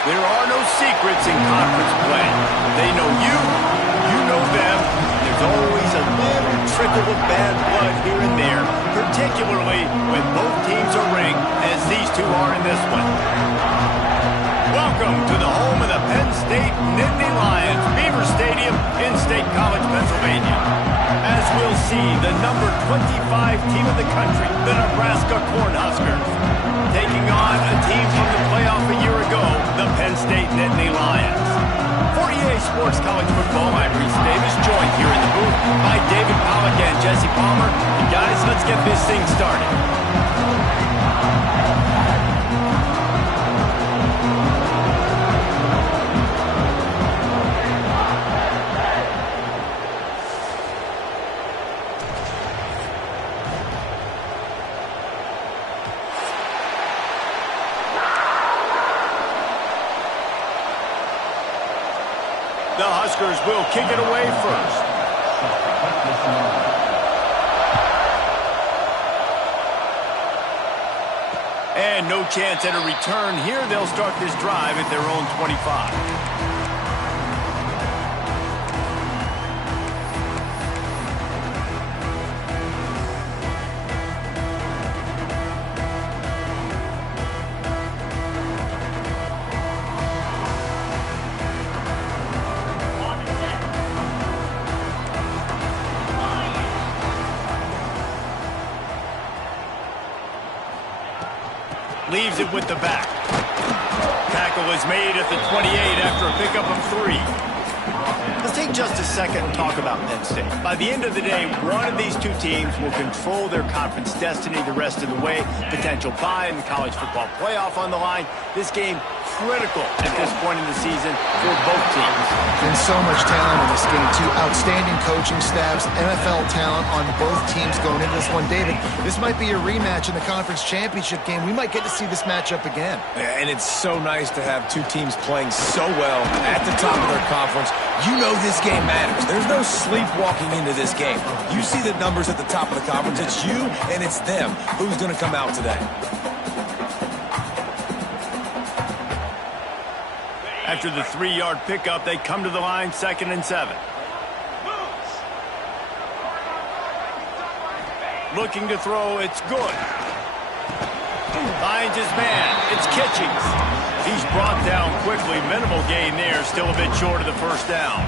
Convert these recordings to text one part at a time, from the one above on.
There are no secrets in conference play. They know you, you know them. There's always a little trickle of bad blood here and there, particularly when both teams are ranked, as these two are in this one. Welcome to the home of the Penn State Nittany Lions, Beaver Stadium in State College, Pennsylvania. As we'll see, the number 25 team of the country, the Nebraska Cornhuskers, taking on a team from the playoff a year ago, the Penn State Nittany Lions. For EA Sports College Football, I'm Reese Davis, joined here in the booth by David Pollack and Jesse Palmer. And guys, let's get this thing started. The Huskers will kick it away first. And no chance at a return here. They'll start this drive at their own 25. Leaves it with the back. Tackle is made at the 28 after a pickup of 3. Let's take just a second and talk about Penn State. By the end of the day, one of these two teams will control their conference destiny the rest of the way. Potential bye in the college football playoff on the line. This game critical at this point in the season for both teams. And so much talent in this game, too. Outstanding coaching staffs, NFL talent on both teams going into this one. David, this might be a rematch in the conference championship game. We might get to see this matchup again. And it's so nice to have two teams playing so well at the top of their conference. You know this game matters. There's no sleepwalking into this game. You see the numbers at the top of the conference. It's you and it's them. Who's going to come out today? After the 3-yard pickup, they come to the line, 2nd and 7. Looking to throw, it's good. Finds his man, it's Kitchings. He's brought down quickly, minimal gain there, still a bit short of the first down.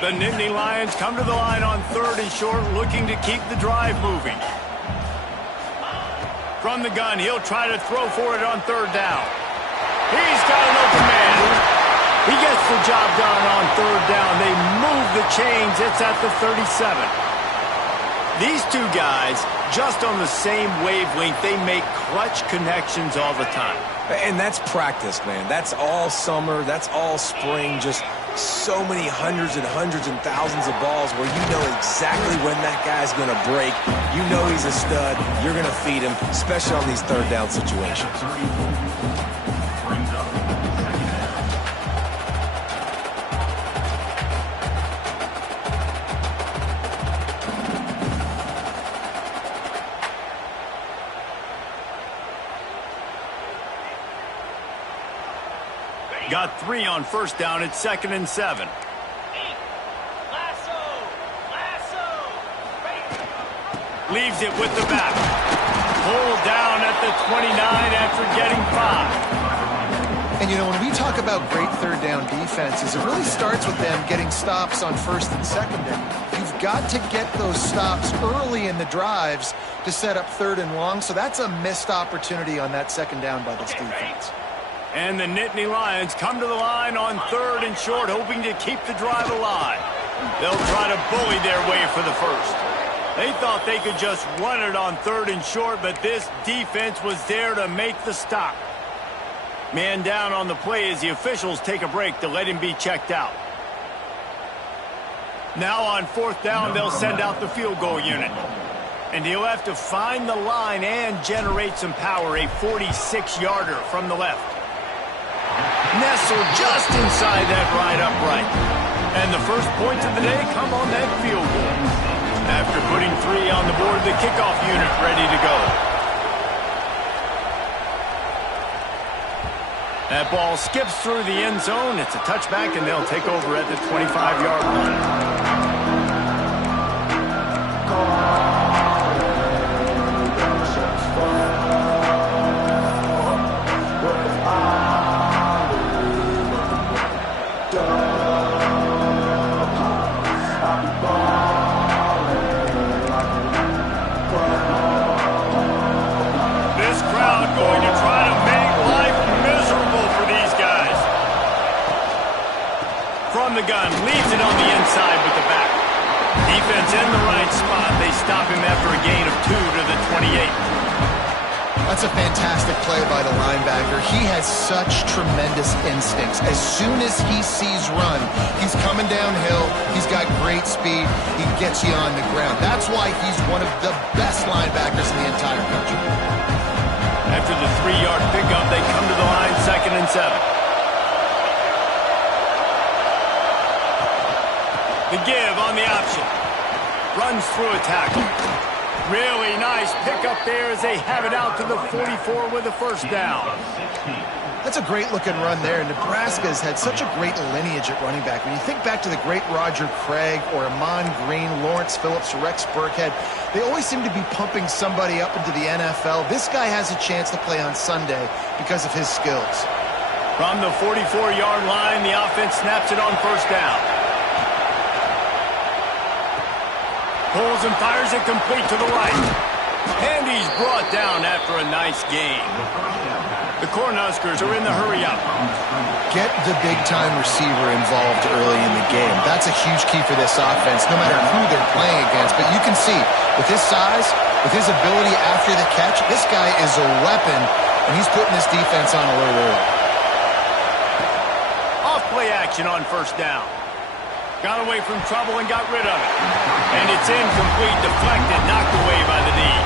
The Nittany Lions come to the line on 3rd and short, looking to keep the drive moving. From the gun, he'll try to throw for it on 3rd down. He's got an open man. He gets the job done on 3rd down. They move the chains. It's at the 37. These two guys, just on the same wavelength, they make clutch connections all the time. And that's practice, man. That's all summer. That's all spring. Just so many hundreds and thousands of balls where you know exactly when that guy's going to break. You know he's a stud. You're going to feed him, especially on these 3rd down situations. Got 3 on 1st down. It's 2nd and 7. Leaves it with the back. Pulled down at the 29 after getting 5. And, you know, when we talk about great 3rd down defenses, it really starts with them getting stops on 1st and 2nd down. You've got to get those stops early in the drives to set up 3rd and long, so that's a missed opportunity on that 2nd down by this defense. And the Nittany Lions come to the line on 3rd and short, hoping to keep the drive alive. They'll try to bully their way for the first. They thought they could just run it on 3rd and short, but this defense was there to make the stop. Man down on the play as the officials take a break to let him be checked out. Now on 4th down, they'll send out the field goal unit. And he'll have to find the line and generate some power, a 46-yarder from the left. nestled just inside that right upright. And the first points of the day come on that field goal. After putting 3 on the board, the kickoff unit ready to go. That ball skips through the end zone. It's a touchback, and they'll take over at the 25-yard line. This crowd going to try to make life miserable for these guys. From the gun, leaves it on the inside with the back. Defense in the right spot. They stop him after a gain of 2 to the 28. That's a fantastic play by the linebacker. He has such tremendous instincts. As soon as he sees run, he's coming downhill. He's got great speed. He gets you on the ground. That's why he's one of the best linebackers in the entire country. After the 3-yard pickup, they come to the line, 2nd and 7. The give on the option. Runs through a tackle. Really nice pickup there as they have it out to the 44 with a first down. That's a great-looking run there. Nebraska's had such a great lineage at running back. When you think back to the great Roger Craig or Amon Green, Lawrence Phillips, Rex Burkhead, they always seem to be pumping somebody up into the NFL. This guy has a chance to play on Sunday because of his skills. From the 44-yard line, the offense snaps it on first down. Pulls and fires it complete to the right. And he's brought down after a nice gain. The Cornhuskers are in the hurry-up. Get the big-time receiver involved early in the game. That's a huge key for this offense, no matter who they're playing against. But you can see, with his size, with his ability after the catch, this guy is a weapon, and he's putting this defense on alert early. Off play action on first down. Got away from trouble and got rid of it. And it's incomplete, deflected, knocked away by the knee.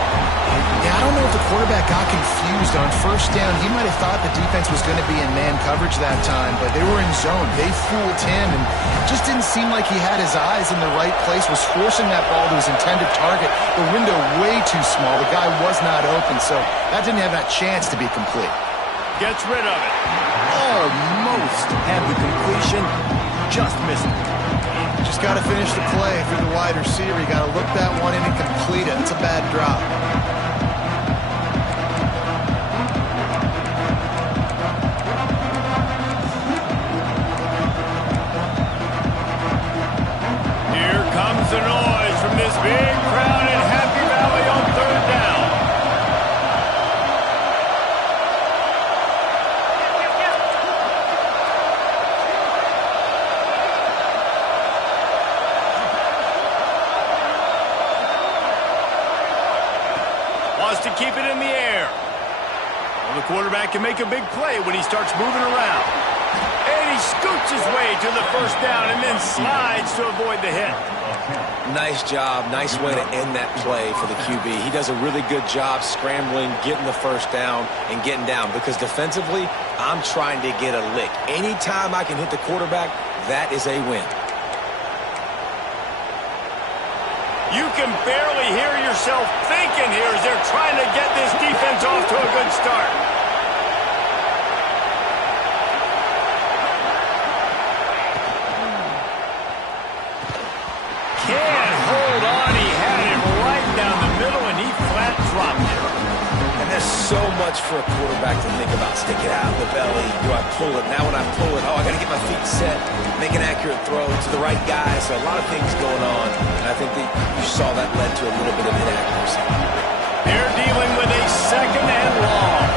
Yeah, I don't know if the quarterback got confused on first down. He might have thought the defense was going to be in man coverage that time, but they were in zone. They fooled him, and it just didn't seem like he had his eyes in the right place, was forcing that ball to his intended target. The window way too small. The guy was not open, so that didn't have that chance to be complete. Gets rid of it. Almost had the completion, just missed it. Just got to finish the play. If you're the wide receiver, you got to look that one in and complete it. It's a bad drop. Here comes the noise from this big crowd in Happy Valley on third down. Wants to keep it in the air. Well, the quarterback can make a big play when he starts moving around. And he scoots his way to the first down and then slides to avoid the hit. Nice job. Nice way to end that play for the QB. He does a really good job scrambling, getting the first down, and getting down. Because defensively, I'm trying to get a lick. Anytime I can hit the quarterback, that is a win. You can barely hear yourself thinking here as they're trying to get this defense off to a good start. Can't hold on. He had it right down the middle, and he flat dropped it. And there's so much for a quarterback to think about. Stick it out in the belly. Do I pull it? Now when I pull it, I got to get my feet set, make an accurate throw to the right guy. So a lot of things going on. And I think that you saw that led to a little bit of inaccuracy. They're dealing with a second and long.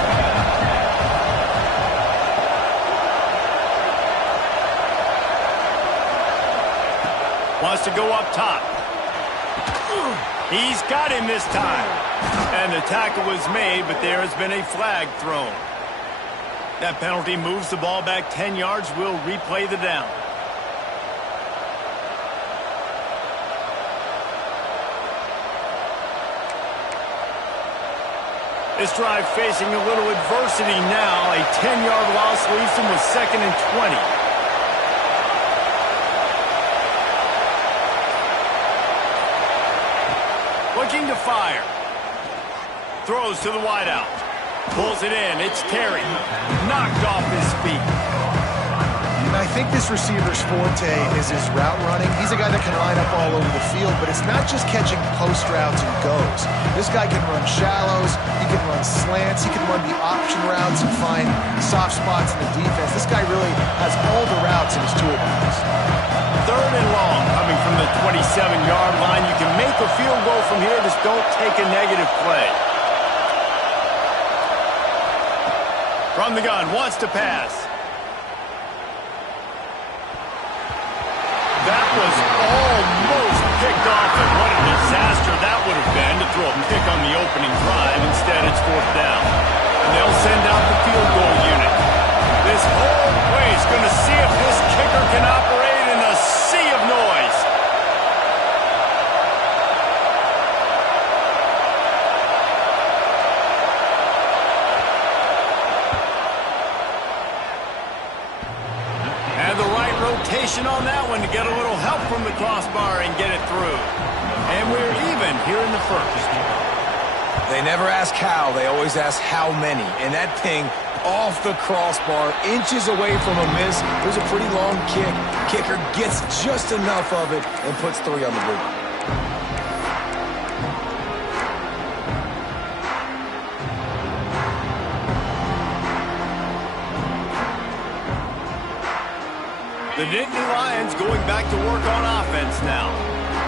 Wants to go up top. He's got him this time. And the tackle was made, but there has been a flag thrown. That penalty moves the ball back 10 yards. We'll replay the down. This drive facing a little adversity now. A 10-yard loss leaves them with 2nd and 20. Looking to fire. Throws to the wideout. Pulls it in. It's Terry. Knocked off his feet. I think this receiver's forte is his route running. He's a guy that can line up all over the field, but it's not just catching post routes and goes. This guy can run shallows, he can run slants, he can run the option routes and find soft spots in the defense. This guy really has all the routes in his toolbox. 3rd and long coming from the 27-yard line. You can make a field goal from here, just don't take a negative play. From the gun, wants to pass. That was almost picked off, and what a disaster that would have been to throw a pick on the opening drive. Instead, it's 4th down. And they'll send out the field goal unit. This whole place going to see if this kicker can operate in a sea of noise. On that one to get a little help from the crossbar and get it through. And we're even here in the 1st. They never ask how, they always ask how many. And that thing off the crossbar, inches away from a miss. It was a pretty long kick. Kicker gets just enough of it and puts 3 on the board. The Nittany Lions going back to work on offense now.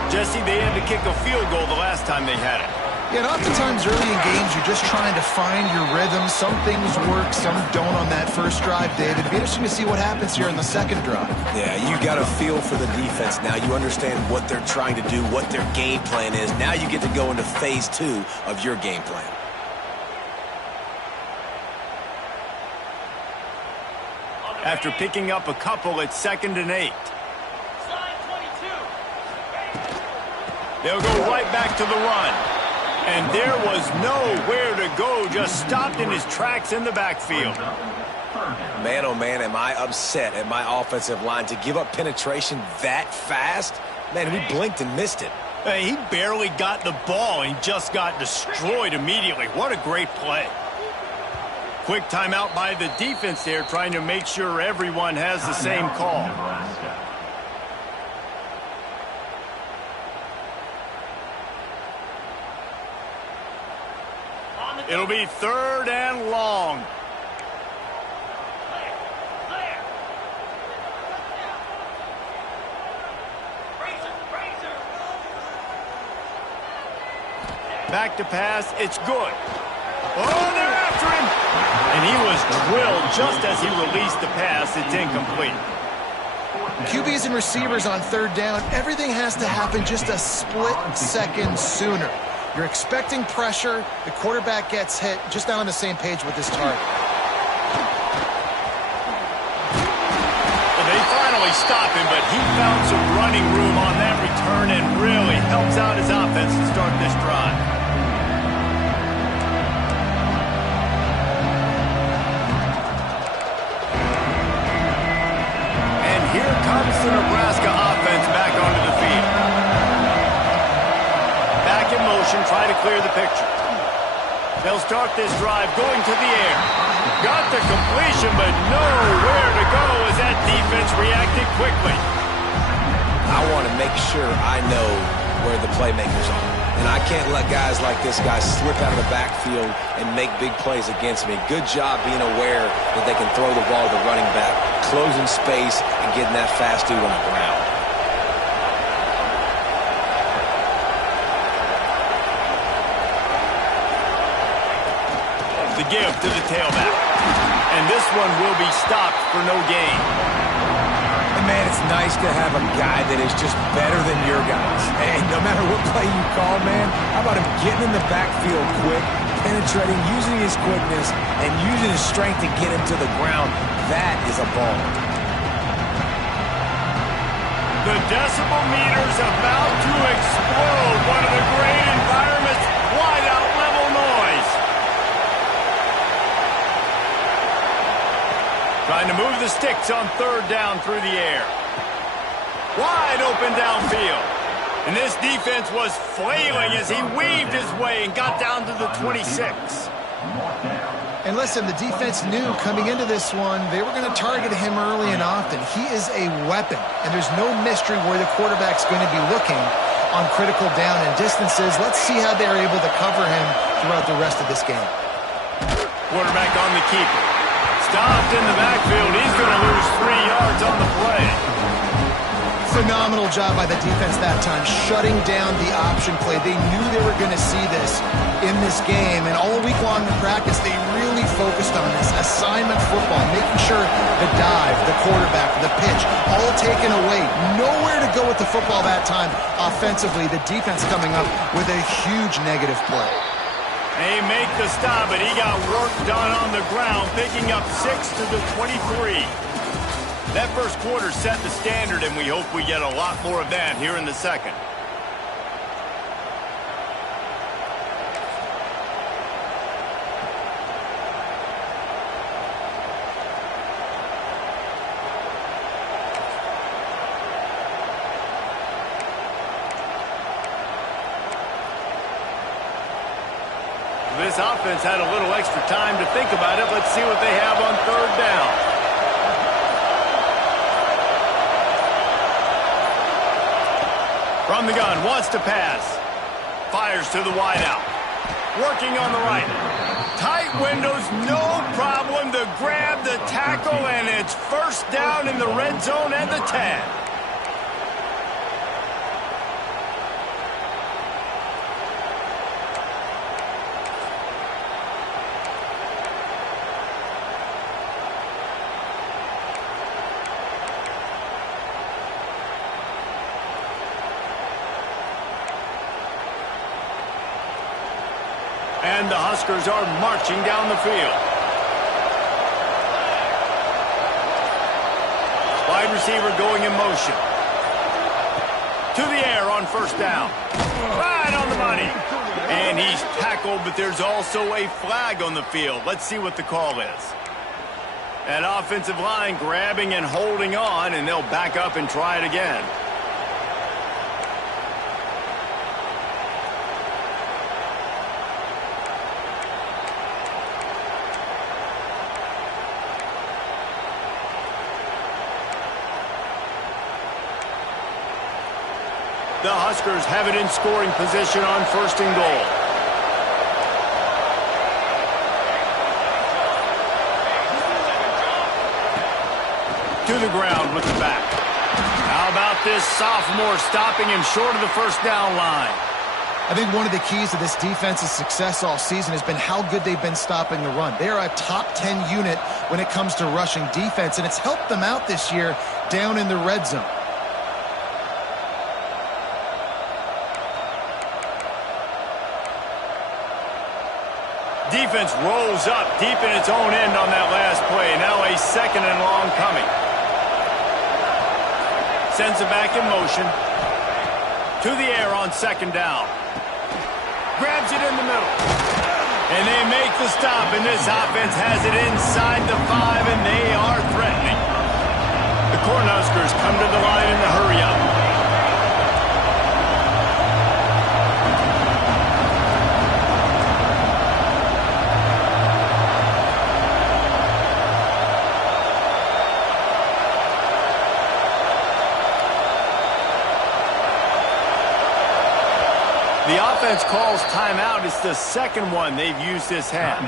Jesse, they had to kick a field goal the last time they had it. Yeah, and oftentimes early in games, you're just trying to find your rhythm. Some things work, some don't on that first drive, David. It'd be interesting to see what happens here in the 2nd drive. Yeah, you got a feel for the defense now. You understand what they're trying to do, what their game plan is. Now you get to go into phase 2 of your game plan. After picking up a couple, it's 2nd and 8. They'll go right back to the run. And there was nowhere to go, just stopped in his tracks in the backfield. Man, oh man, am I upset at my offensive line to give up penetration that fast? Man, we blinked and missed it. Hey, he barely got the ball and just got destroyed immediately. What a great play. Quick timeout by the defense there, trying to make sure everyone has the same call. It'll be 3rd and long. Back to pass, it's good. Oh, they're after him! And he was drilled just as he released the pass. It's incomplete. QBs and receivers on 3rd down, everything has to happen just a split second sooner. You're expecting pressure, the quarterback gets hit, just not on the same page with this target. Well, they finally stop him, but he found some running room on that return and really helps out his offense to start this drive. Here comes the Nebraska offense back onto the field. Back in motion, trying to clear the picture. They'll start this drive going to the air. Got the completion, but nowhere to go as that defense reacted quickly. I want to make sure I know where the playmakers are. And I can't let guys like this guy slip out of the backfield and make big plays against me. Good job being aware that they can throw the ball to the running back, closing space, and getting that fast dude on the ground. The give to the tailback. And this one will be stopped for no gain. Man, it's nice to have a guy that is just better than your guys. And no matter what play you call, man, how about him getting in the backfield quick, penetrating, using his quickness, and using his strength to get him to the ground? That is a ball. The decibel meter's about to explode. One of the great environments, wide out level noise. Trying to move the sticks on third down through the air. Wide open downfield. And this defense was flailing as he weaved his way and got down to the 26. And listen, the defense knew coming into this one, they were going to target him early and often. He is a weapon, and there's no mystery where the quarterback's going to be looking on critical down and distances. Let's see how they're able to cover him throughout the rest of this game. Quarterback on the keeper. Stopped in the backfield. He's going to lose 3 yards on the play. Phenomenal job by the defense that time, shutting down the option play. They knew they were going to see this in this game, and all week long in practice, they really focused on this assignment football, making sure the dive, the quarterback, the pitch, all taken away. Nowhere to go with the football that time offensively. The defense coming up with a huge negative play. They make the stop, but he got work done on the ground, picking up 6 to the 23. That first quarter set the standard, and we hope we get a lot more of that here in the second. This offense had a little extra time to think about it. Let's see what they have on third down. From the gun, wants to pass. Fires to the wideout. Working on the right. Tight windows, no problem to grab the tackle, and it's first down in the red zone and the 10. And the Huskers are marching down the field. Wide receiver going in motion. To the air on first down. Right on the money. And he's tackled, but there's also a flag on the field. Let's see what the call is. That offensive line grabbing and holding on, and they'll back up and try it again. The Huskers have it in scoring position on first and goal. To the ground with the back. How about this sophomore stopping him short of the first down line? I think one of the keys to this defense's success all season has been how good they've been stopping the run. They are a top 10 unit when it comes to rushing defense, and it's helped them out this year down in the red zone. Defense rolls up deep in its own end on that last play. Now a second and long coming. Sends it back in motion. To the air on second down. Grabs it in the middle. And they make the stop, and this offense has it inside the 5, and they are threatening. The Cornhuskers come to the line in the hurry-up. The offense calls timeout. It's the second one they've used this half.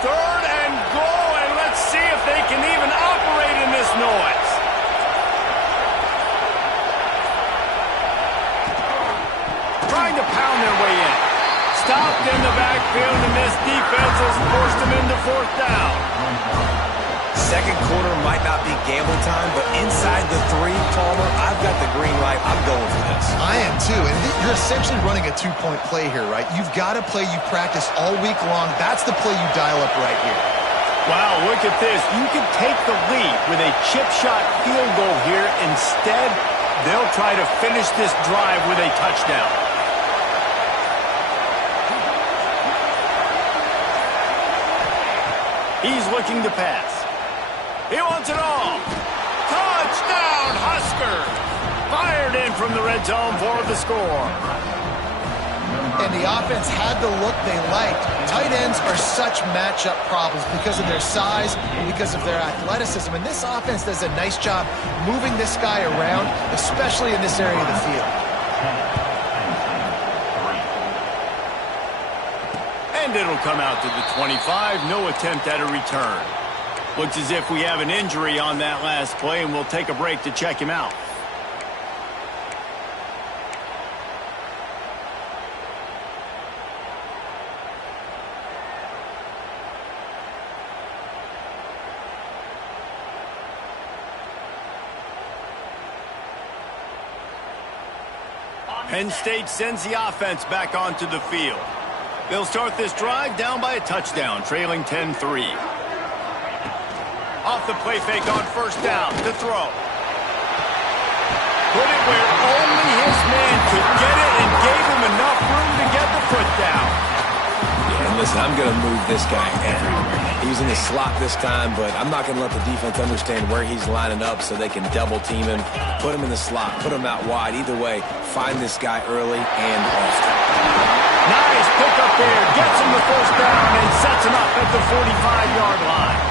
Third and goal, and let's see if they can even operate in this noise. Trying to pound their way in. Stopped in the backfield, and this defense has forced them into fourth down. Second quarter might not be gamble time, but inside the 3, Palmer, I've got the green light. I'm going for this. I am too, and you're essentially running a 2-point play here, right? You've got a play you've practiced all week long. That's the play you dial up right here. Wow, look at this. You can take the lead with a chip shot field goal here. Instead, they'll try to finish this drive with a touchdown. He's looking to pass. He wants it all. Touchdown, Huskers! Fired in from the red zone for the score. And the offense had the look they liked. Tight ends are such matchup problems because of their size and because of their athleticism. And this offense does a nice job moving this guy around, especially in this area of the field. And it'll come out to the 25. No attempt at a return. Looks as if we have an injury on that last play, and we'll take a break to check him out. Penn State sends the offense back onto the field. They'll start this drive down by a touchdown, trailing 10-3. Off the play fake on first down to throw. Put it where only his man could get it and gave him enough room to get the foot down. Yeah, and listen, I'm going to move this guy everywhere. He's in the slot this time, but I'm not going to let the defense understand where he's lining up so they can double team him, put him in the slot, put him out wide. Either way, find this guy early and often. Nice pick up there, gets him the first down and sets him up at the 45-yard line.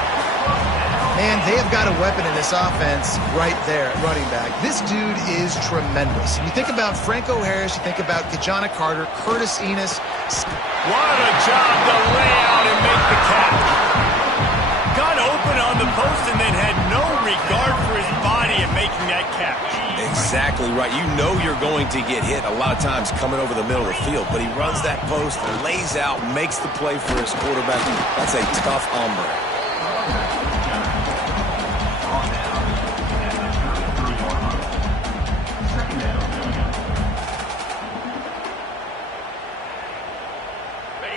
Man, they have got a weapon in this offense right there at running back. This dude is tremendous. You think about Franco Harris, you think about Kajana Carter, Curtis Enos. What a job to lay out and make the catch. Got open on the post and then had no regard for his body in making that catch. Exactly right. You know you're going to get hit a lot of times coming over the middle of the field, but he runs that post, lays out, makes the play for his quarterback. That's a tough hombre.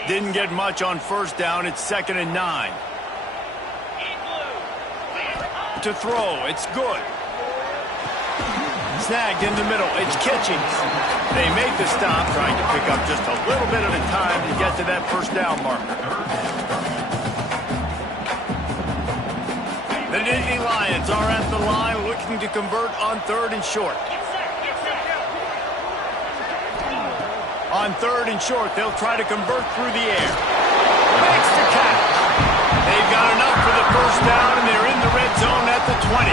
Didn't get much on first down. It's 2nd and 9. To throw. It's good. Snagged in the middle. It's Kitchings. They make the stop, trying to pick up just a little bit at a time to get to that first down marker. The Nittany Lions are at the line looking to convert on 3rd and short. On 3rd and short, they'll try to convert through the air. Makes the catch. They've got enough for the first down, and they're in the red zone at the 20.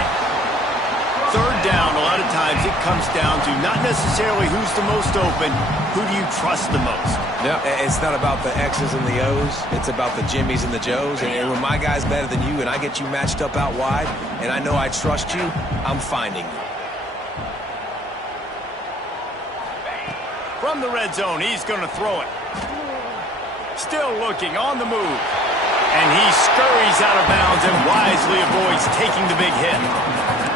3rd down, a lot of times it comes down to not necessarily who's the most open, who do you trust the most? Yeah, it's not about the X's and the O's. It's about the Jimmies and the Joes. And when my guy's better than you and I get you matched up out wide, and I know I trust you, I'm finding you. From the red zone, he's going to throw it. Still looking, on the move. And he scurries out of bounds and wisely avoids taking the big hit.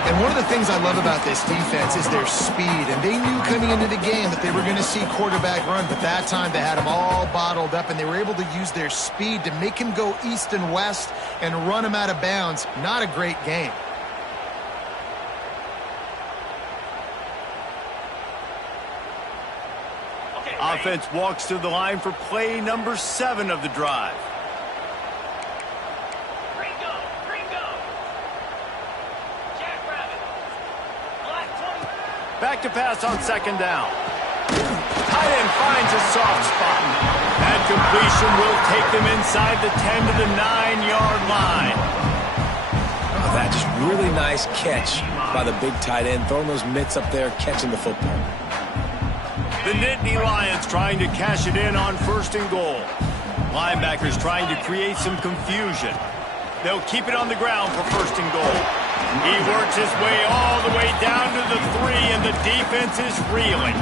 And one of the things I love about this defense is their speed. And they knew coming into the game that they were going to see quarterback run. But that time they had him all bottled up, and they were able to use their speed to make him go east and west and run him out of bounds. Not a great game. Offense walks to the line for play number 7 of the drive. Back to pass on 2nd down. Tight end finds a soft spot. That completion will take them inside the 10 to the 9-yard line. Oh, that just really nice catch by the big tight end, throwing those mitts up there, catching the football. The Nittany Lions trying to cash it in on 1st and goal. Linebackers trying to create some confusion. They'll keep it on the ground for 1st and goal. He works his way all the way down to the 3, and the defense is reeling.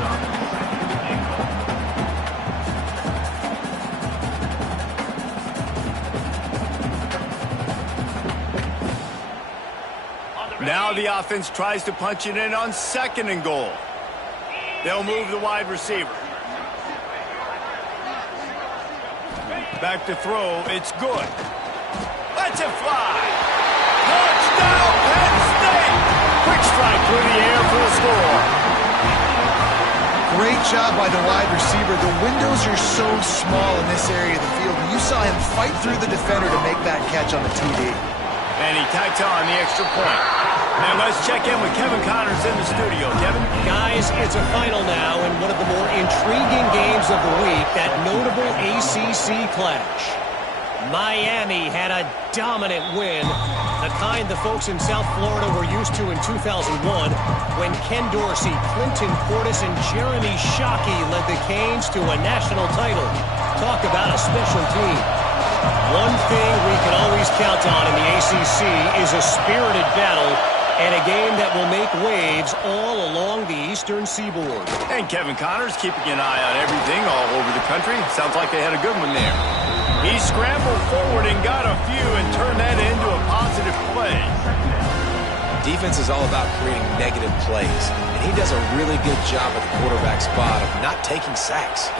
Now the offense tries to punch it in on 2nd and goal. They'll move the wide receiver. Back to throw. It's good. Let's it fly. Touchdown, Penn State. Quick strike through the air for a score. Great job by the wide receiver. The windows are so small in this area of the field. And you saw him fight through the defender to make that catch on the TD. And he tacked on the extra point. And let's check in with Kevin Connors in the studio. Kevin? Guys, it's a final now in one of the more intriguing games of the week, that notable ACC clash. Miami had a dominant win, the kind the folks in South Florida were used to in 2001 when Ken Dorsey, Clinton Portis, and Jeremy Shockey led the Canes to a national title. Talk about a special team. One thing we can always count on in the ACC is a spirited battle and a game that will make waves all along the eastern seaboard. And Kevin Connors keeping an eye on everything all over the country. Sounds like they had a good one there. He scrambled forward and got a few and turned that into a positive play. Defense is all about creating negative plays, and he does a really good job at the quarterback spot of not taking sacks.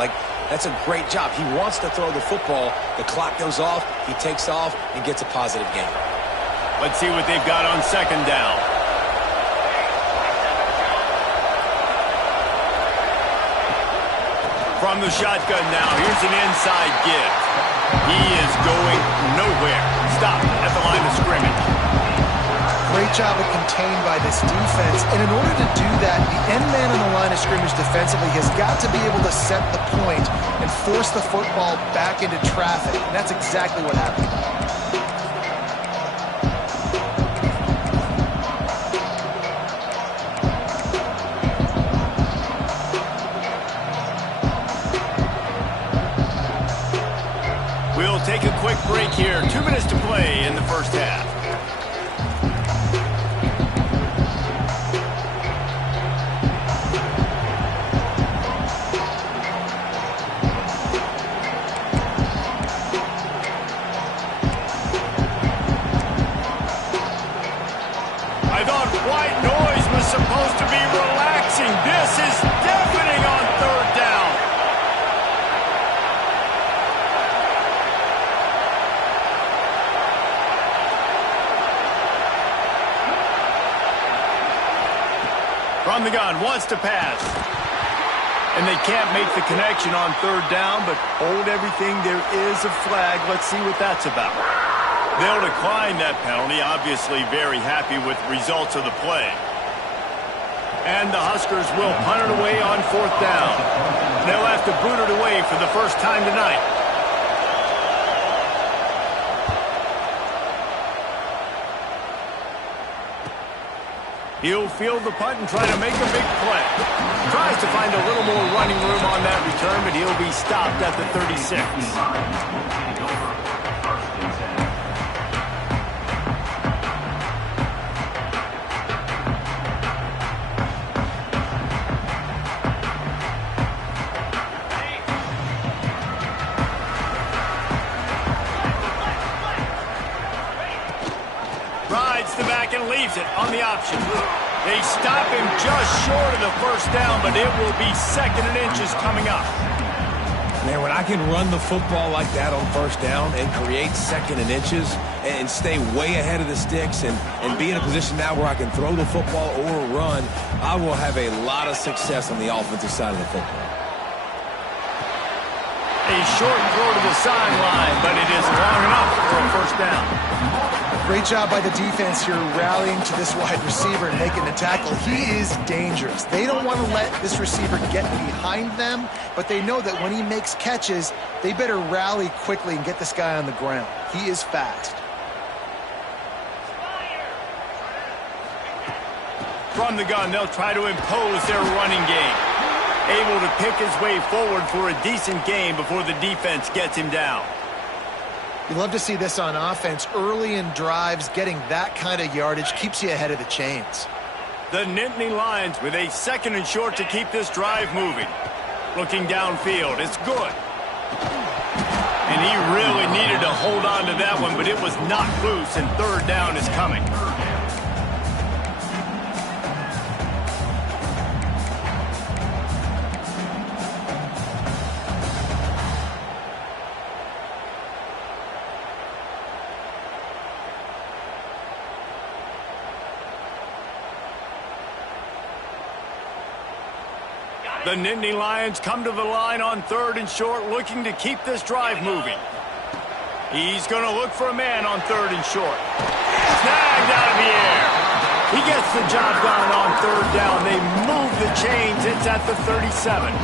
That's a great job. He wants to throw the football. The clock goes off. He takes off and gets a positive gain. Let's see what they've got on 2nd down. From the shotgun now, here's an inside give. He is going nowhere. Stop at the line of scrimmage. Great job of contained by this defense. And in order to do that, the end man on the line of scrimmage defensively has got to be able to set the point and force the football back into traffic. And that's exactly what happened. We'll take a quick break here. 2 minutes to play in the first half. I thought white noise was supposed to be relaxing. This is deafening on 3rd down. From the gun, wants to pass. And they can't make the connection on 3rd down, but hold everything. There is a flag. Let's see what that's about. They'll decline that penalty, obviously very happy with the results of the play. And the Huskers will punt it away on 4th down. They'll have to boot it away for the first time tonight. He'll field the punt and try to make a big play. Tries to find a little more running room on that return, but he'll be stopped at the 36. Rides the back and leaves it on the option. They stop him just short of the first down, but it will be 2nd and inches coming up. Man, when I can run the football like that on 1st down and create 2nd and inches and stay way ahead of the sticks and be in a position now where I can throw the football or run, I will have a lot of success on the offensive side of the football. A short throw to the sideline, but it is long enough for a 1st down. Great job by the defense here rallying to this wide receiver and making the tackle. He is dangerous. They don't want to let this receiver get behind them, but they know that when he makes catches, they better rally quickly and get this guy on the ground. He is fast. From the gun, they'll try to impose their running game. Able to pick his way forward for a decent gain before the defense gets him down. You love to see this on offense. Early in drives, getting that kind of yardage keeps you ahead of the chains. The Nittany Lions with a 2nd and short to keep this drive moving. Looking downfield, it's good. And he really needed to hold on to that one, but it was knocked loose, and 3rd down is coming. The Nittany Lions come to the line on 3rd and short, looking to keep this drive moving. He's going to look for a man on 3rd and short. Snagged out of the air. He gets the job done on 3rd down. They move the chains. It's at the 37.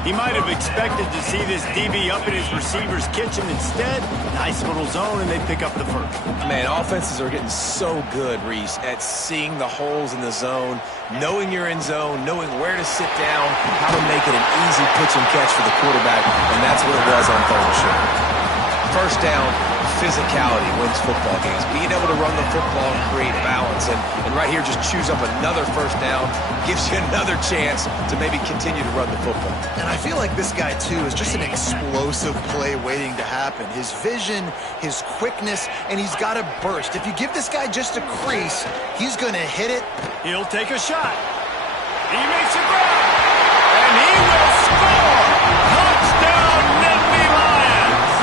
He might have expected to see this DB up in his receiver's kitchen. Instead, nice little zone, and they pick up the first. Man, offenses are getting so good, Reese, at seeing the holes in the zone, knowing you're in zone, knowing where to sit down, how to make it an easy pitch and catch for the quarterback, and that's what it was on 3rd and short. First down, physicality wins football games. Being able to run the football and create balance, and right here just choose up another first down, gives you another chance to maybe continue to run the football. And I feel like this guy, too, is just an explosive play waiting to happen. His vision, his quickness, and he's got a burst. If you give this guy just a crease, he's going to hit it. He'll take a shot. He makes a grab, and he will score. Touchdown, Nittany Lions.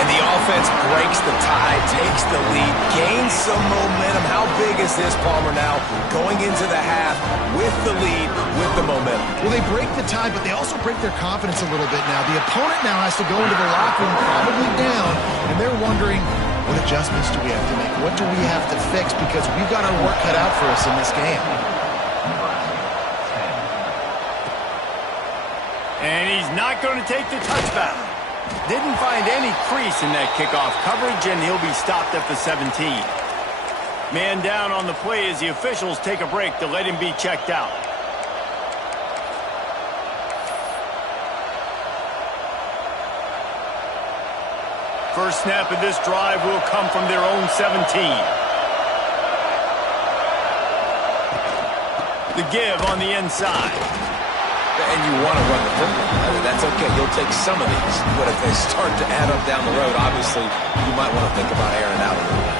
And the offense breaks the tie, takes the lead, gains some momentum. How big is this, Palmer, now going into the half with the lead, with the momentum? Well, they break the tie, but they also break their confidence a little bit now. The opponent now has to go into the locker room probably down, and they're wondering, what adjustments do we have to make? What do we have to fix? Because we've got our work cut out for us in this game. And he's not going to take the touchback. Didn't find any crease in that kickoff coverage, and he'll be stopped at the 17. Man down on the play as the officials take a break to let him be checked out. First snap of this drive will come from their own 17. The give on the inside. And you want to run the football. I mean, that's okay. You'll take some of these. But if they start to add up down the road, obviously, you might want to think about airing out a little bit.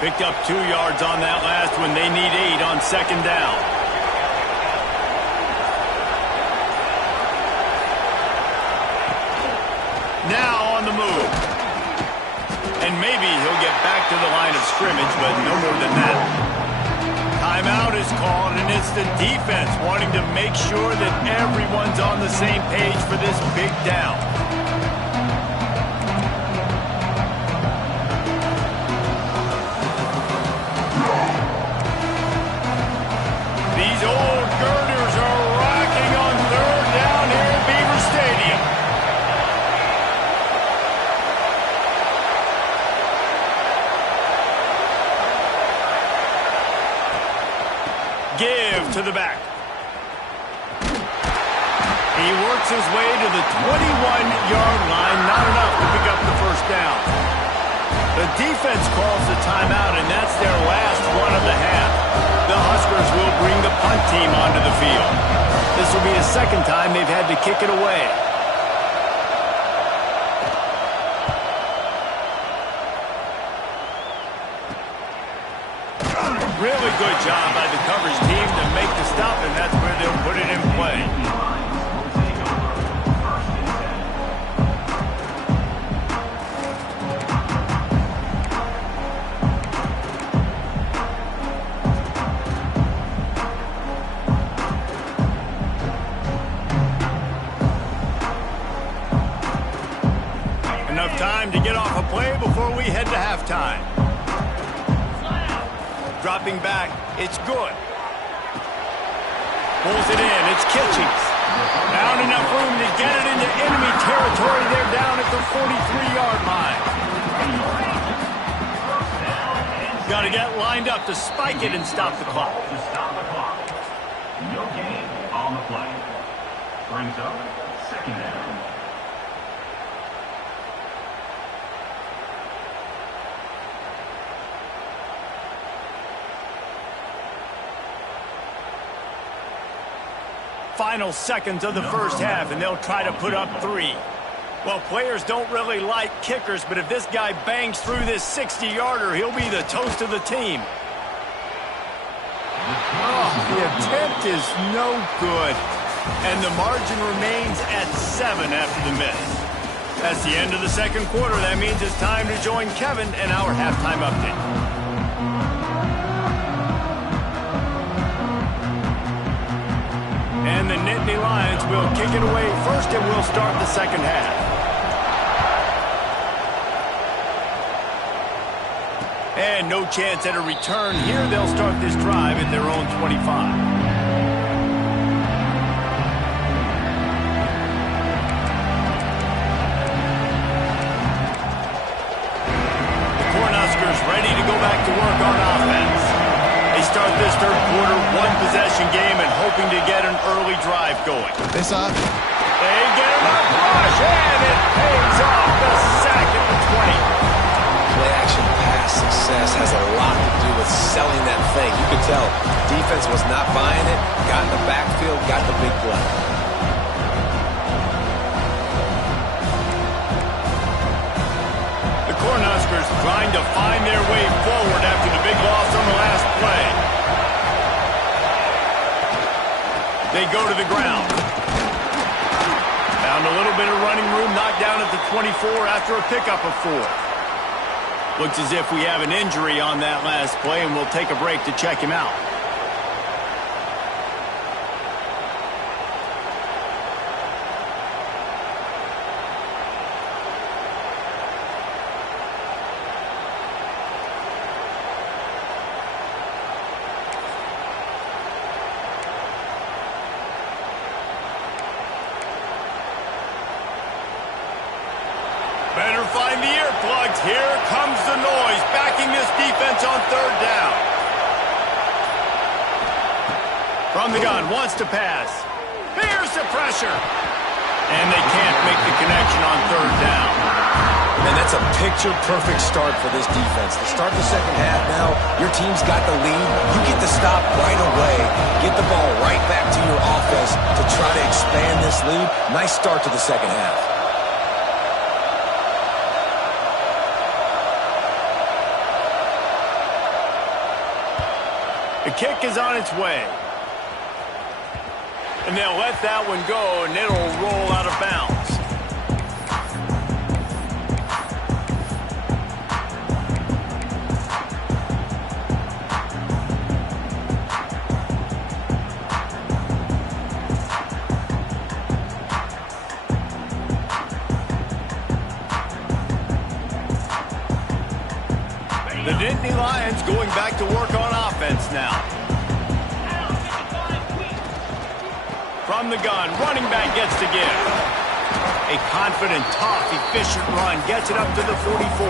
Picked up 2 yards on that last one. They need 8 on 2nd down. Now on the move. And maybe he'll get back to the line of scrimmage, but no more than that. Timeout is called, and it's the defense wanting to make sure that everyone's on the same page for this big down. These old girders are rocking on 3rd down here at Beaver Stadium. Give to the back. He works his way to the 21-yard line. Not enough to pick up the first down. The defense calls the timeout, and that's their last one of the half. The Huskers will bring the punt team onto the field. This will be the second time they've had to kick it away. Really good job by the coverage team to make the stop, and that's where they'll put it in play. Enough time to get off a play before we head to halftime. Dropping back, it's good. Pulls it in, it's Kitchings. Not enough room to get it into enemy territory. They're down at the 43-yard line. Got to get lined up to spike it and stop the clock. No gain on the play. Brings up 2nd down. final seconds of the first half, and they'll try to put up 3. Well, players don't really like kickers, but if this guy bangs through this 60-yarder, he'll be the toast of the team. Oh, the attempt is no good, and the margin remains at 7 after the miss. That's the end of the second quarter. That means it's time to join Kevin in our halftime update. And the Nittany Lions will kick it away first, and we'll start the second half. And no chance at a return here. They'll start this drive at their own 25. Ready to go back to work on offense. They start this third quarter one-possession game and hoping to get an early drive going. This off. They get enough rush, and it pays off. The sack at the 20. Play-action pass success has a lot to do with selling that thing. You could tell defense was not buying it, got in the backfield, got the big play. Cornhuskers trying to find their way forward after the big loss on the last play. They go to the ground. Found a little bit of running room, knocked down at the 24 after a pickup of 4. Looks as if we have an injury on that last play, and we'll take a break to check him out. Better find the earplugs. Here comes the noise, backing this defense on third down. From the gun, wants to pass. Here's the pressure. And they can't make the connection on third down. And that's a picture-perfect start for this defense. To start the second half now, your team's got the lead. You get the stop right away. Get the ball right back to your offense to try to expand this lead. Nice start to the second half. The kick is on its way. And they'll let that one go, and it'll roll out of bounds. The Nittany Lions going back to work on offense now. From the gun, running back gets to give. A confident, tough, efficient run gets it up to the 44.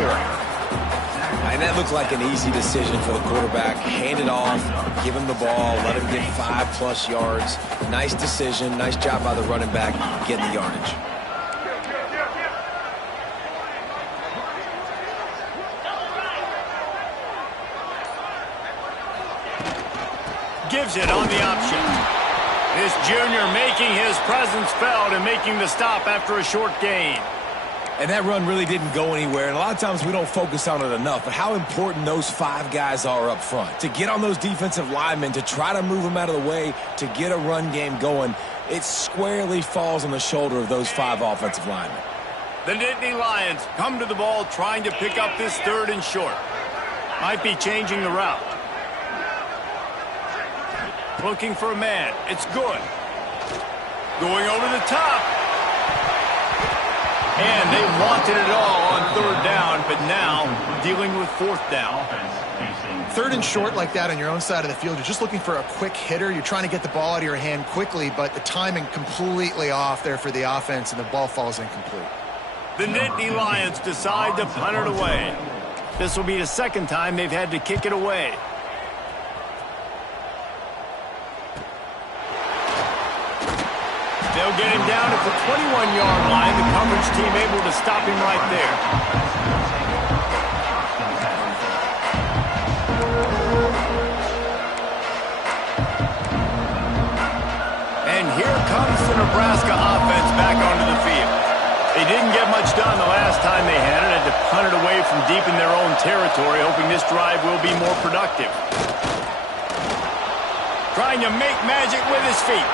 And that looked like an easy decision for the quarterback. Hand it off, give him the ball, let him get 5+ yards. Nice decision, nice job by the running back getting the yardage. Gives it on the option. This junior making his presence felt and making the stop after a short gain. And that run really didn't go anywhere, and a lot of times we don't focus on it enough, but how important those 5 guys are up front. To get on those defensive linemen, to try to move them out of the way, to get a run game going, it squarely falls on the shoulder of those 5 offensive linemen. The Nittany Lions come to the ball trying to pick up this 3rd and short. Might be changing the route. Looking for a man. It's good. Going over the top. And they wanted it all on 3rd down, but now dealing with 4th down. 3rd and short like that on your own side of the field, you're just looking for a quick hitter. You're trying to get the ball out of your hand quickly, but the timing completely off there for the offense, and the ball falls incomplete. The Nittany Lions decide to punt it away. This will be the 2nd time they've had to kick it away. They'll get him down at the 21-yard line. The coverage team able to stop him right there. And here Nebraska offense back onto the field. They didn't get much done the last time they had it. Had to punt it away from deep in their own territory, hoping this drive will be more productive. Trying to make magic with his feet.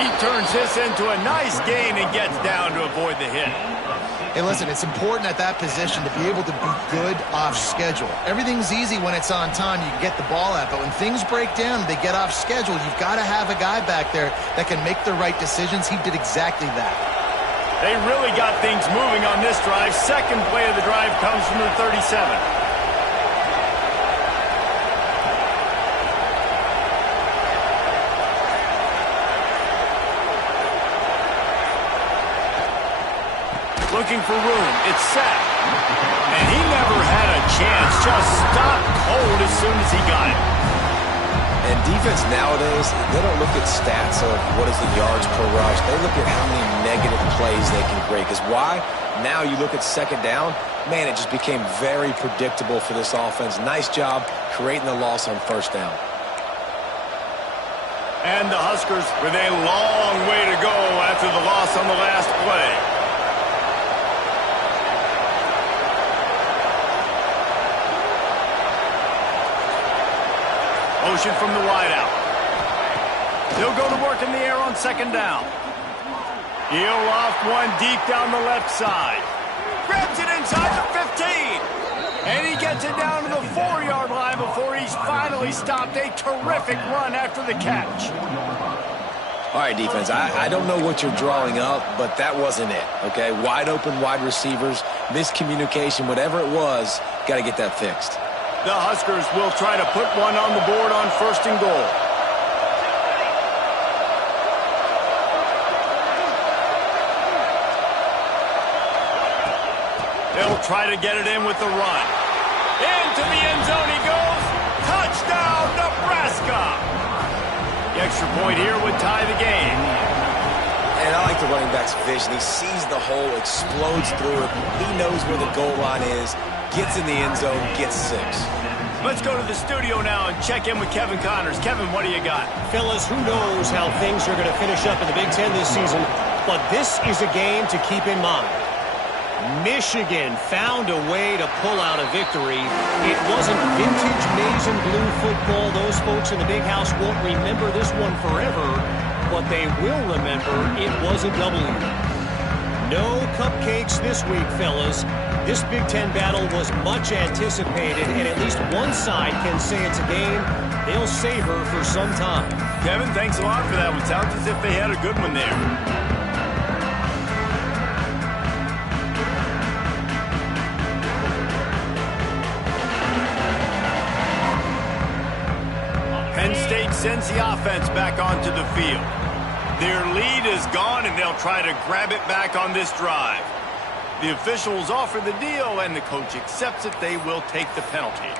He turns this into a nice gain and gets down to avoid the hit. Hey, listen, it's important at that position to be able to be good off schedule. Everything's easy when it's on time. You can get the ball out, but when things break down, they get off schedule. You've got to have a guy back there that can make the right decisions. He did exactly that. They really got things moving on this drive. Second play of the drive comes from the 37. Looking for room. It's set. And he never had a chance. Just stopped cold as soon as he got it. And defense nowadays, they don't look at stats of what is the yards per rush. They look at how many negative plays they can create. Because why? Now you look at second down, man, it just became very predictable for this offense. Nice job creating the loss on first down. And the Huskers with a long way to go after the loss on the last play. Motion from the wideout. He'll go to work in the air on second down. He'll loft one deep down the left side. Grabs it inside the 15. And he gets it down to the 4-yard line before he's finally stopped. A terrific run after the catch. All right, defense, I don't know what you're drawing up, but that wasn't it, okay? Wide open wide receivers, miscommunication, whatever it was, got to get that fixed. The Huskers will try to put one on the board on first and goal. They'll try to get it in with the run. Into the end zone he goes. Touchdown, Nebraska! The extra point here would tie the game. And I like the running back's vision. He sees the hole, explodes through it. He knows where the goal line is. Gets in the end zone, gets 6. Let's go to the studio now and check in with Kevin Connors. Kevin, what do you got? Fellas, who knows how things are going to finish up in the Big Ten this season, but this is a game to keep in mind. Michigan found a way to pull out a victory. It wasn't vintage maize and blue football. Those folks in the big house won't remember this one forever, but they will remember it was a W. No cupcakes this week, fellas. This Big Ten battle was much anticipated, and at least one side can say it's a game they'll savor for some time. Kevin, thanks a lot for that one. Sounds as if they had a good one there. Penn State sends the offense back onto the field. Their lead is gone, and they'll try to grab it back on this drive. The officials offer the deal, and the coach accepts it. They will take the penalty.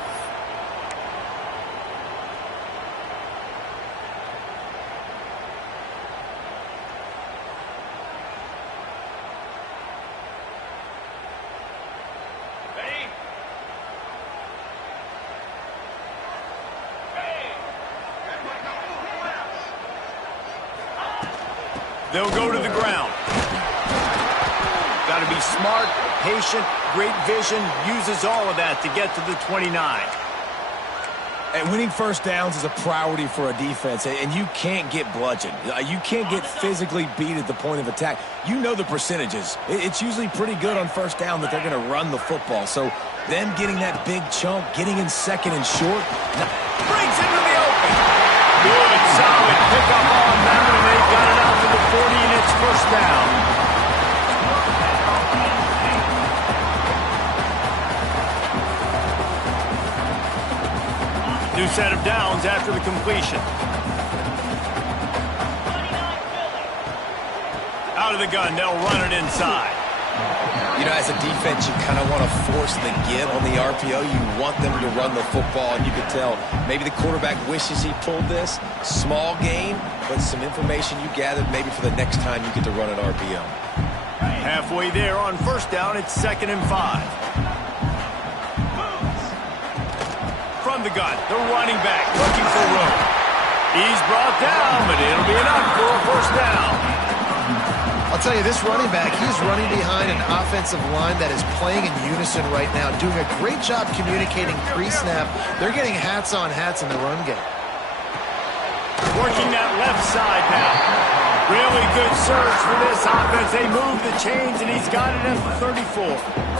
They'll go to the ground. Got to be smart, patient, great vision, uses all of that to get to the 29. And winning first downs is a priority for a defense, and you can't get bludgeoned. You can't get physically beat at the point of attack. You know the percentages. It's usually pretty good on first down that they're going to run the football. So them getting that big chunk, getting in second and short. Brings into the open. Good, solid pickup on that one. They've got it out to the 40, and it's first down. New set of downs after the completion. Out of the gun, they'll run it inside. You know, as a defense, you kind of want to force the give on the RPO. You want them to run the football, and you can tell maybe the quarterback wishes he pulled this. Small gain, but some information you gathered maybe for the next time you get to run an RPO. Halfway there on first down, it's 2nd and 5. From the gun, the running back looking for room. He's brought down, but it'll be enough for a first down. I'll tell you, this running back, he's running behind an offensive line that is playing in unison right now, doing a great job communicating pre-snap. They're getting hats on hats in the run game. Working that left side now. Really good surge for this offense. They move the chains, and he's got it at the 34.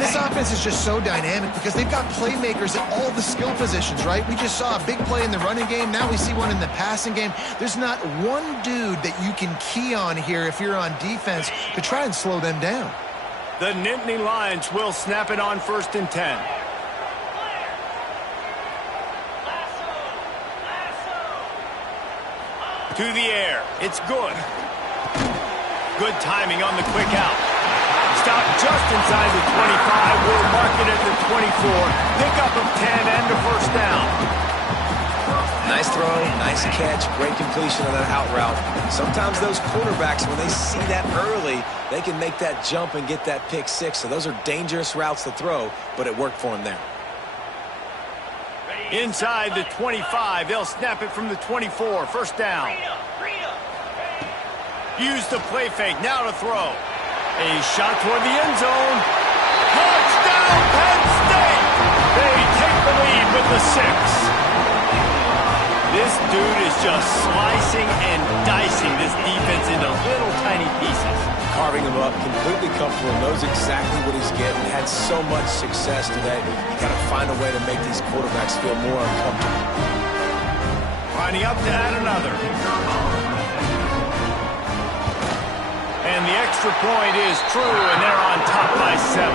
This offense is just so dynamic because they've got playmakers at all the skill positions, right? We just saw a big play in the running game. Now we see one in the passing game. There's not one dude that you can key on here if you're on defense to try and slow them down. The Nittany Lions will snap it on 1st and 10. To the air. It's good. Good timing on the quick out. Stop just inside the 25. We'll mark it at the 24. Pickup of 10 and a first down. Nice throw, nice catch, great completion on that out route. Sometimes those quarterbacks, when they see that early, they can make that jump and get that pick six. So those are dangerous routes to throw, but it worked for him there. Inside the 25. They'll snap it from the 24. First down. Use the play fake. Now to throw. A shot toward the end zone. Touchdown, Penn State! They take the lead with the 6. This dude is just slicing and dicing this defense into little tiny pieces. Carving him up, completely comfortable, knows exactly what he's getting, had so much success today. You got to find a way to make these quarterbacks feel more uncomfortable. Lining up to add another. And the extra point is true, and they're on top by 7.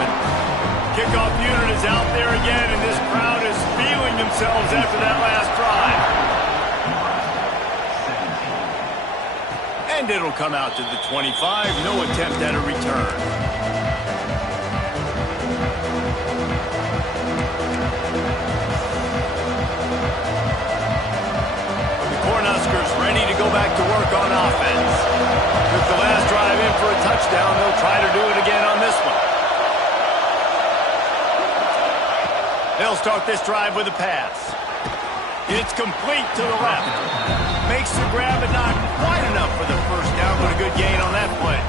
Kickoff unit is out there again, and this crowd is feeling themselves after that last drive. And it'll come out to the 25. No attempt at a return. The Cornhuskers ready to go back to work on offense. Took the last drive in for a touchdown. They'll try to do it again on this one. They'll start this drive with a pass. It's complete to the left. Makes the grab, but not quite enough for the first down, but a good gain on that play.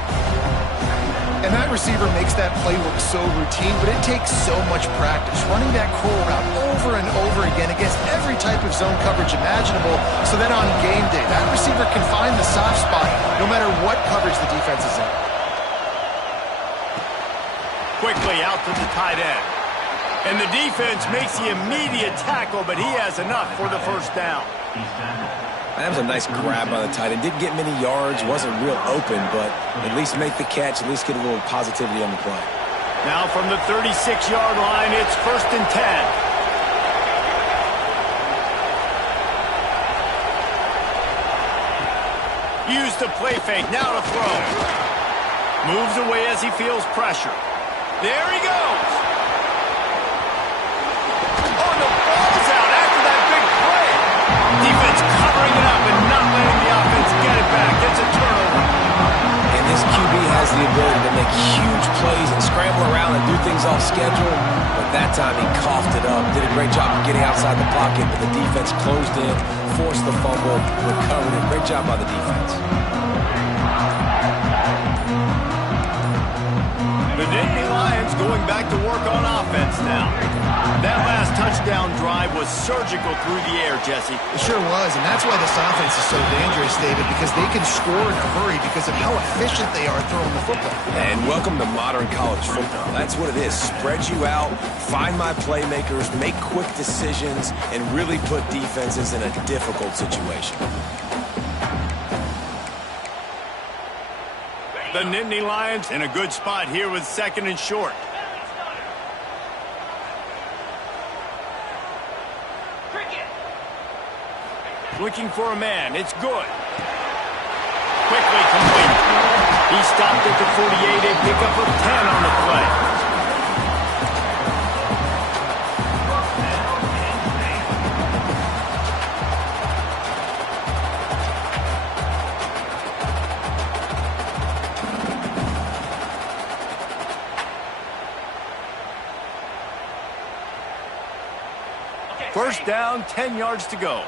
And that receiver makes that play look so routine, but it takes so much practice. Running that curl route over and over again against every type of zone coverage imaginable, so that on game day, that receiver can find the soft spot no matter what coverage the defense is in. Quickly out to the tight end. And the defense makes the immediate tackle, but he has enough for the first down. That was a nice grab by the tight end. Didn't get many yards, wasn't real open, but at least make the catch, at least get a little positivity on the play. Now from the 36-yard line, it's 1st and 10. Use the play fake, now to throw. Moves away as he feels pressure. There he goes. Oh, the ball's out after that big play. Defense covering it up and not letting the offense get it back. It's a turnover. And this QB has the ability to make huge plays and scramble around and do things off schedule, but that time he coughed it up. Did a great job of getting outside the pocket, but the defense closed in, forced the fumble, recovered it. Great job by the defense. The Nittany Lions going back to work on offense now. That last touchdown drive was surgical through the air, Jesse. It sure was, and that's why this offense is so dangerous, David, because they can score in a hurry because of how efficient they are throwing the football. And welcome to modern college football. That's what it is. Spread you out, find my playmakers, make quick decisions, and really put defenses in a difficult situation. The Nittany Lions in a good spot here with 2nd and short. Looking for a man. It's good. Quickly complete. He stopped at the 48. A pickup of 10 on the play. First down, 10 yards to go.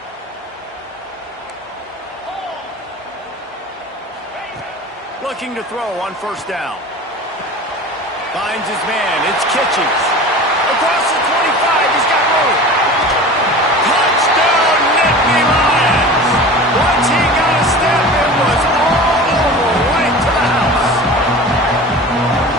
Looking to throw on first down. Finds his man. It's Kitchens. Across the 25. He's got room. Touchdown, Nittany Lions. Once he got a step, it was all over right to the house.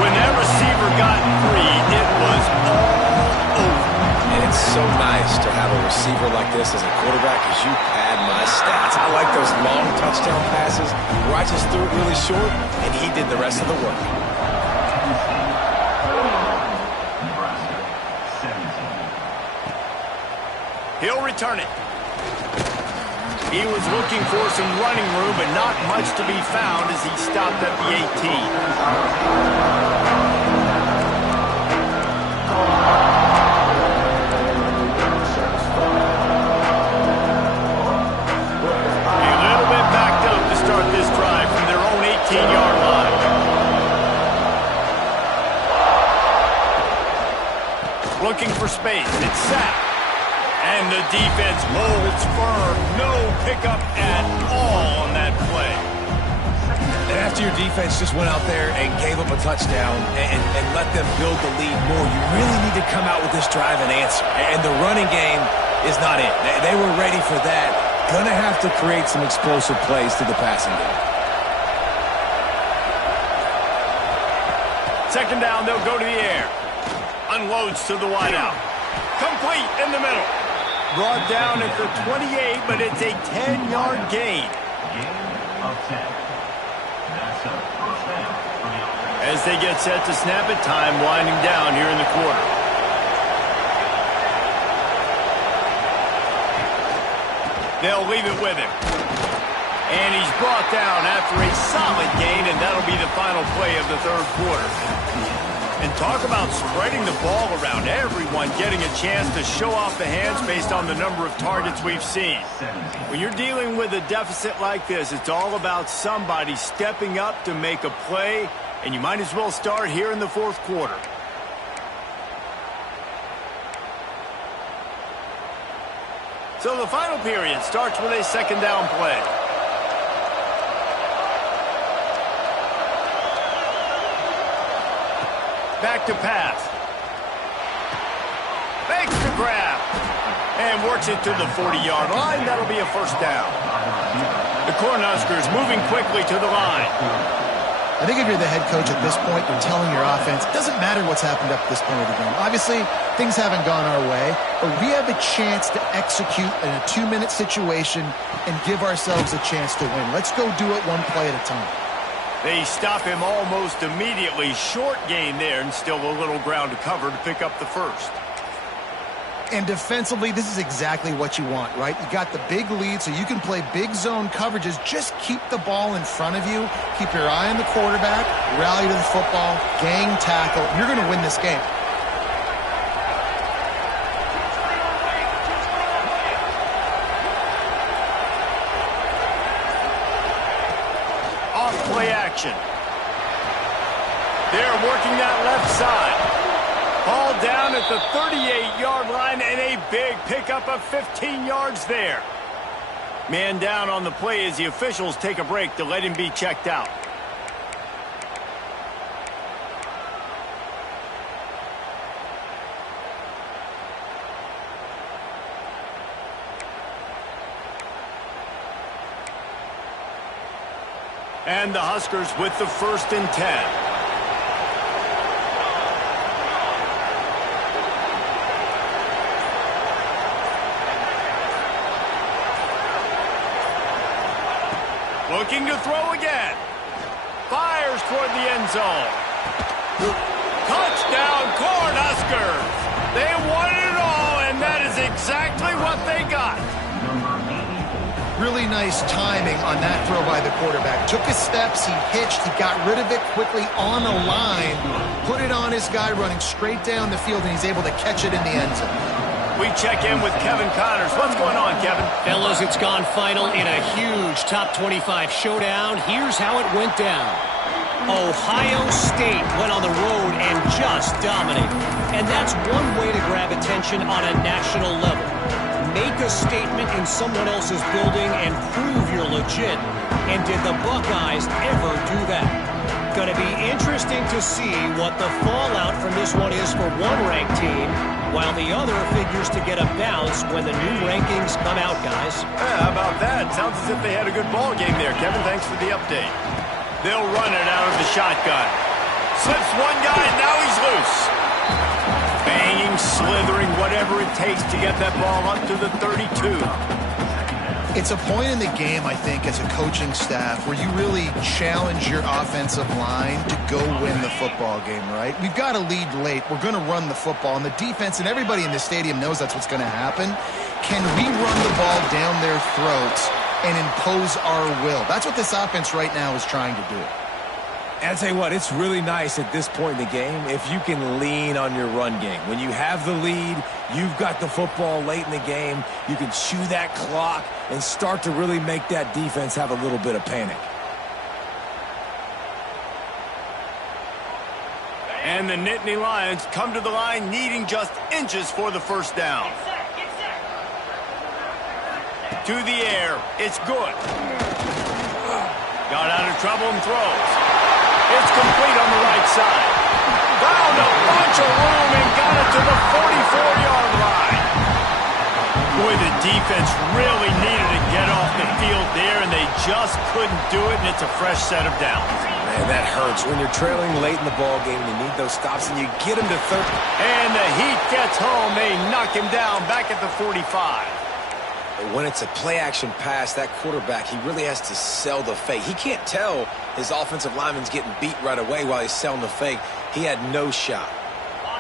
When that receiver got free, it was all over. And it's so nice to have a receiver like this as a quarterback because you pad my stats. I like those long touchdown passes where I just threw it really short and he did the rest of the work. He'll return it. He was looking for some running room, but not much to be found as he stopped at the 18. A little bit backed up to start this drive from their own 18-yard line. Looking for space. It's sacked. And the defense holds firm. No pickup at all on that play. And after your defense just went out there and gave up a touchdown and let them build the lead more, you really need to come out with this drive and answer. And the running game is not it. They were ready for that. Gonna have to create some explosive plays to the passing game. Second down, they'll go to the air. Unloads to the wideout. Complete in the middle. Brought down at the 28, but it's a 10-yard gain. Gain of 10. That's a first down for the offense. As they get set to snap it, time winding down here in the quarter. They'll leave it with him. And he's brought down after a solid gain, and that'll be the final play of the third quarter. And talk about spreading the ball around. Everyone getting a chance to show off the hands based on the number of targets we've seen. When you're dealing with a deficit like this, it's all about somebody stepping up to make a play, and you might as well start here in the fourth quarter. So the final period starts with a second down play. Back to pass. Makes the grab. And works it to the 40-yard line. That'll be a first down. The Cornhuskers moving quickly to the line. I think if you're the head coach at this point, you're telling your offense, it doesn't matter what's happened up to this point of the game. Obviously, things haven't gone our way, but we have a chance to execute in a 2-minute situation and give ourselves a chance to win. Let's go do it one play at a time. They stop him almost immediately. Short gain there, and still a little ground to cover to pick up the first. And defensively, this is exactly what you want, right? You got the big lead, so you can play big zone coverages. Just keep the ball in front of you. Keep your eye on the quarterback. Rally to the football. Gang tackle. You're going to win this game. Play action. They're working that left side. Ball down at the 38-yard line and a big pickup of 15 yards there. Man down on the play as the officials take a break to let him be checked out. And the Huskers with the 1st and 10. Looking to throw again. Fires toward the end zone. Touchdown, Cornhuskers. They wanted it all, and that is exactly what they got. Really nice timing on that throw by the quarterback. Took his steps, he hitched, he got rid of it quickly on a line, put it on his guy running straight down the field, and he's able to catch it in the end zone. We check in with Kevin Connors. What's going on, Kevin? Fellas, it's gone final in a huge top 25 showdown. Here's how it went down. Ohio State went on the road and just dominated. And that's one way to grab attention on a national level. make a statement in someone else's building and prove you're legit? And did the Buckeyes ever do that? Going to be interesting to see what the fallout from this one is for one ranked team, while the other figures to get a bounce when the new rankings come out, guys. Yeah, how about that? Sounds as if they had a good ball game there, Kevin. Thanks for the update. They'll run it out of the shotgun. Slips one guy, and now he's loose. Banging, slithering, whatever it takes to get that ball up to the 32. It's a point in the game, I think, as a coaching staff where you really challenge your offensive line to go win the football game, right? We've got to lead late. We're going to run the football. And the defense and everybody in the stadium knows that's what's going to happen. Can we run the ball down their throats and impose our will? That's what this offense right now is trying to do. And I'll tell you what, it's really nice at this point in the game if you can lean on your run game. When you have the lead, you've got the football late in the game, you can chew that clock and start to really make that defense have a little bit of panic. And the Nittany Lions come to the line needing just inches for the first down. To the air, it's good. Got out of trouble and throws. It's complete on the right side. Found a bunch of room and got it to the 44-yard line. Boy, the defense really needed to get off the field there, and they just couldn't do it, and it's a fresh set of downs. Man, that hurts. When you're trailing late in the ball game, you need those stops, and you get them to third. And the Heat gets home. They knock him down back at the 45. When it's a play-action pass, that quarterback, he really has to sell the fake. He can't tell his offensive lineman's getting beat right away while he's selling the fake. He had no shot.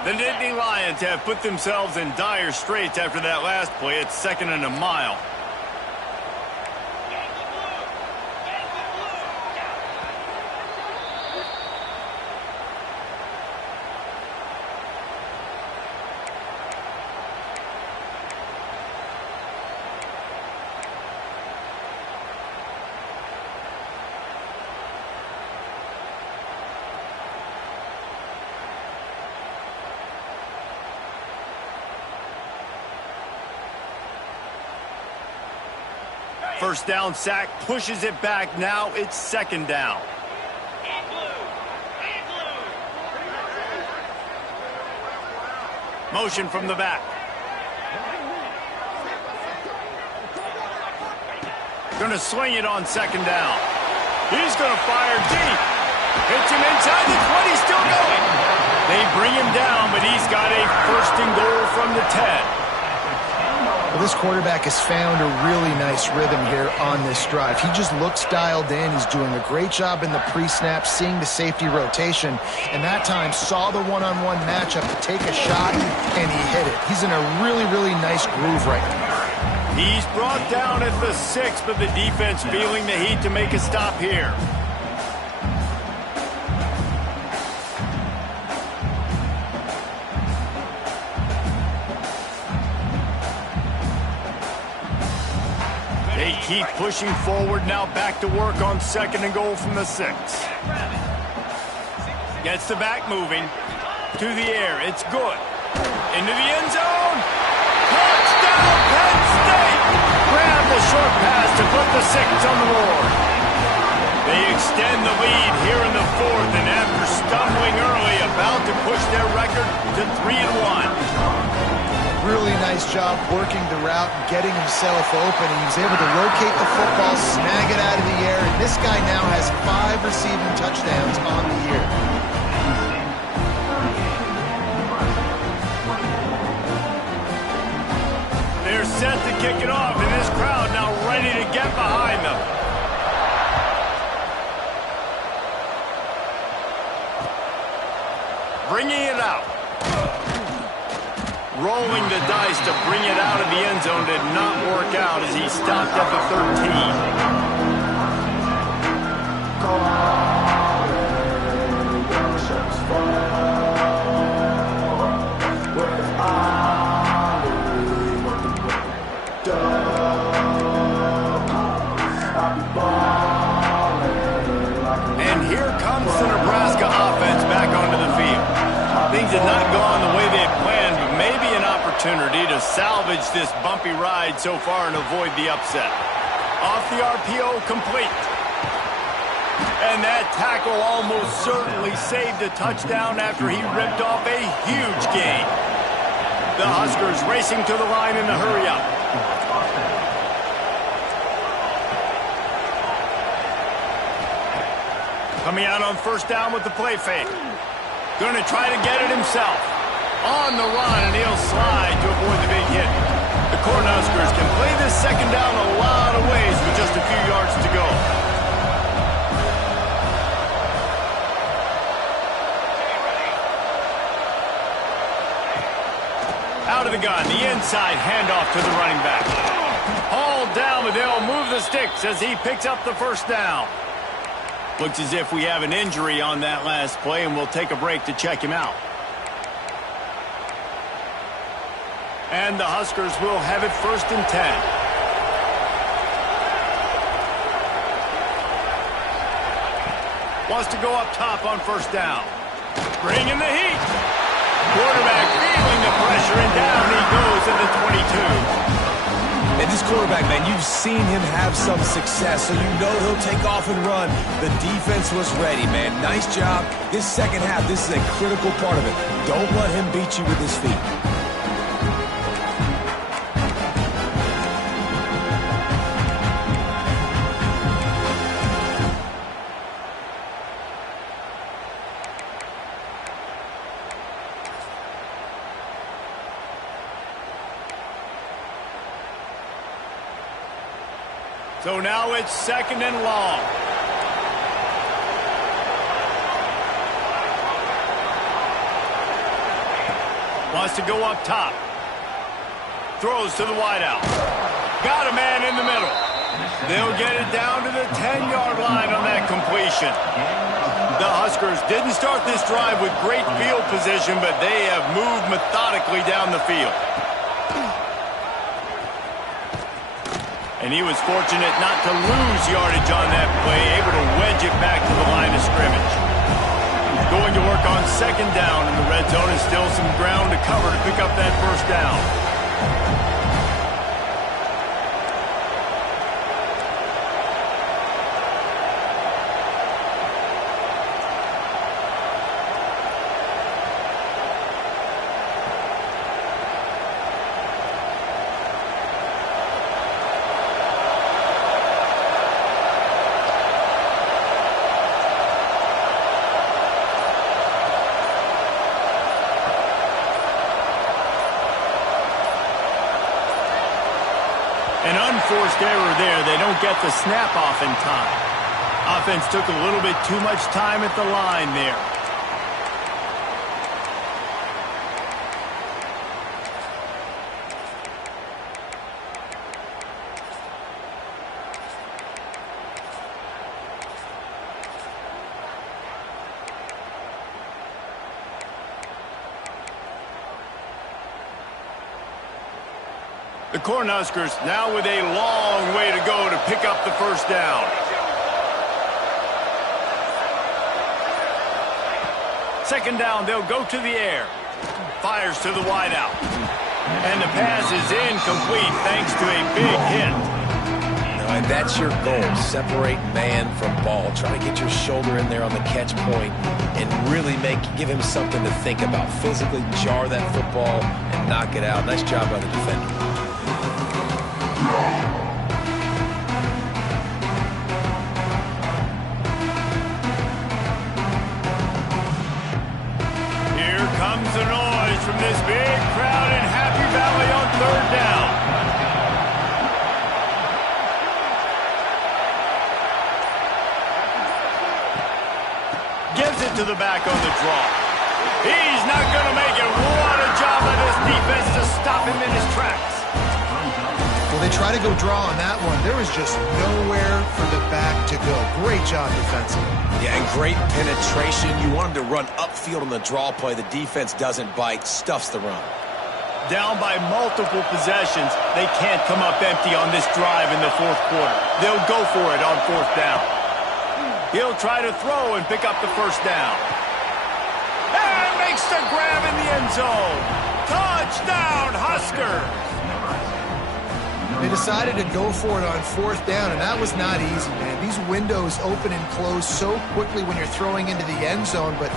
The Nittany Lions have put themselves in dire straits after that last play. It's 2nd and a mile. First down sack, pushes it back. Now it's 2nd down. Motion from the back. Going to sling it on 2nd down. He's going to fire deep. Hits him inside the 20, still going. They bring him down, but he's got a 1st and goal from the 10. Well, this quarterback has found a really nice rhythm here on this drive. He just looks dialed in. He's doing a great job in the pre-snap, seeing the safety rotation, and that time saw the one-on-one matchup to take a shot, and he hit it. He's in a really, really nice groove right now. He's brought down at the 6th, but the defense feeling the heat to make a stop here. They keep pushing forward, now back to work on 2nd and goal from the 6. Gets the back moving. To the air, it's good. Into the end zone. Touchdown, Penn State! Grab the short pass to put the 6 on the board. They extend the lead here in the 4th, and after stumbling early, about to push their record to 3-1. Really nice job working the route and getting himself open. He was able to locate the football, snag it out of the air, and this guy now has 5 receiving touchdowns on the year. They're set to kick it off, and this crowd now ready to get behind them. Bringing it out. Rolling the dice to bring it out of the end zone did not work out as he stopped at the 13. And here comes the Nebraska offense back onto the field. Things did not go on the way they had planned, but maybe an opportunity opportunity to salvage this bumpy ride so far and avoid the upset. Off the RPO, complete. And that tackle almost certainly saved a touchdown after he ripped off a huge gain. The Huskers racing to the line in the hurry-up. Coming out on first down with the play fake. Going to try to get it himself. On the run, and he'll slide to avoid the big hit. The Cornhuskers can play this second down a lot of ways with just a few yards to go. Out of the gun, the inside handoff to the running back. Hauled down, but they'll move the sticks as he picks up the first down. Looks as if we have an injury on that last play, and we'll take a break to check him out. And the Huskers will have it 1st and 10. Wants to go up top on first down. Bringing the heat. Quarterback feeling the pressure, and down he goes at the 22. And this quarterback, man, you've seen him have some success, so you know he'll take off and run. The defense was ready, man. Nice job. This second half, this is a critical part of it. Don't let him beat you with his feet. So now it's 2nd and long. Wants to go up top. Throws to the wideout. Got a man in the middle. They'll get it down to the 10-yard line on that completion. The Huskers didn't start this drive with great field position, but they have moved methodically down the field. And he was fortunate not to lose yardage on that play, able to wedge it back to the line of scrimmage. Going to work on 2nd down in the red zone, and still some ground to cover to pick up that first down. An unforced error there. They don't get the snap off in time. Offense took a little bit too much time at the line there. The Cornhuskers now with a long way to go to pick up the first down. Second down, they'll go to the air. Fires to the wideout. And the pass is incomplete thanks to a big hit. And that's your goal. Separate man from ball. Try to get your shoulder in there on the catch point and really give him something to think about. Physically jar that football and knock it out. Nice job by the defender. Here comes the noise from this big crowd in Happy Valley on 3rd down. Gives it to the back on the draw. He's not going to make it. What a job by this defense to stop him in his tracks. Well, they try to go draw on that one. There was just nowhere for the back to go. Great job defensively. Yeah, and great penetration. You want him to run upfield on the draw play. The defense doesn't bite, stuffs the run. Down by multiple possessions, they can't come up empty on this drive in the 4th quarter. They'll go for it on 4th down. He'll try to throw and pick up the first down. And makes the grab in the end zone. Touchdown, Huskers! They decided to go for it on fourth down, and that was not easy, man. These windows open and close so quickly when you're throwing into the end zone, but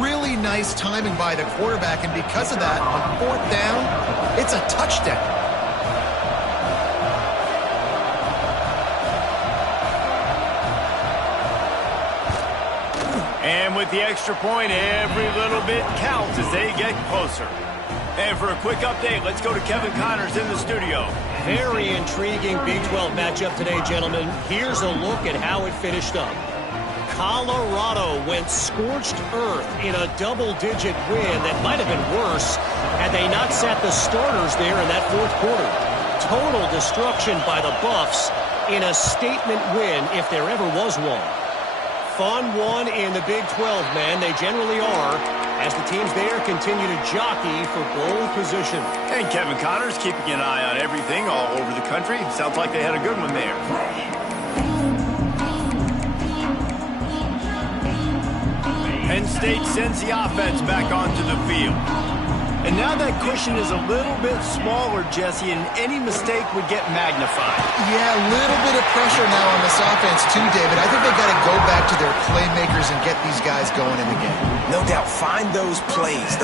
really nice timing by the quarterback, and because of that, on fourth down, it's a touchdown. And with the extra point, every little bit counts as they get closer. And for a quick update, let's go to Kevin Connors in the studio. Very intriguing Big 12 matchup today, gentlemen. Here's a look at how it finished up. Colorado went scorched earth in a double-digit win that might have been worse had they not sat the starters there in that fourth quarter. Total destruction by the Buffs in a statement win if there ever was one. Fun one in the Big 12, man. They generally are, as the teams there continue to jockey for bowl position. And Kevin Connors keeping an eye on everything all over the country. Sounds like they had a good one there. Penn State sends the offense back onto the field. And now that cushion is a little bit smaller, Jesse, and any mistake would get magnified. Yeah, a little bit of pressure now on this offense too, David. I think they got to go back to their playmakers and get these guys going in the game. No doubt. Find those plays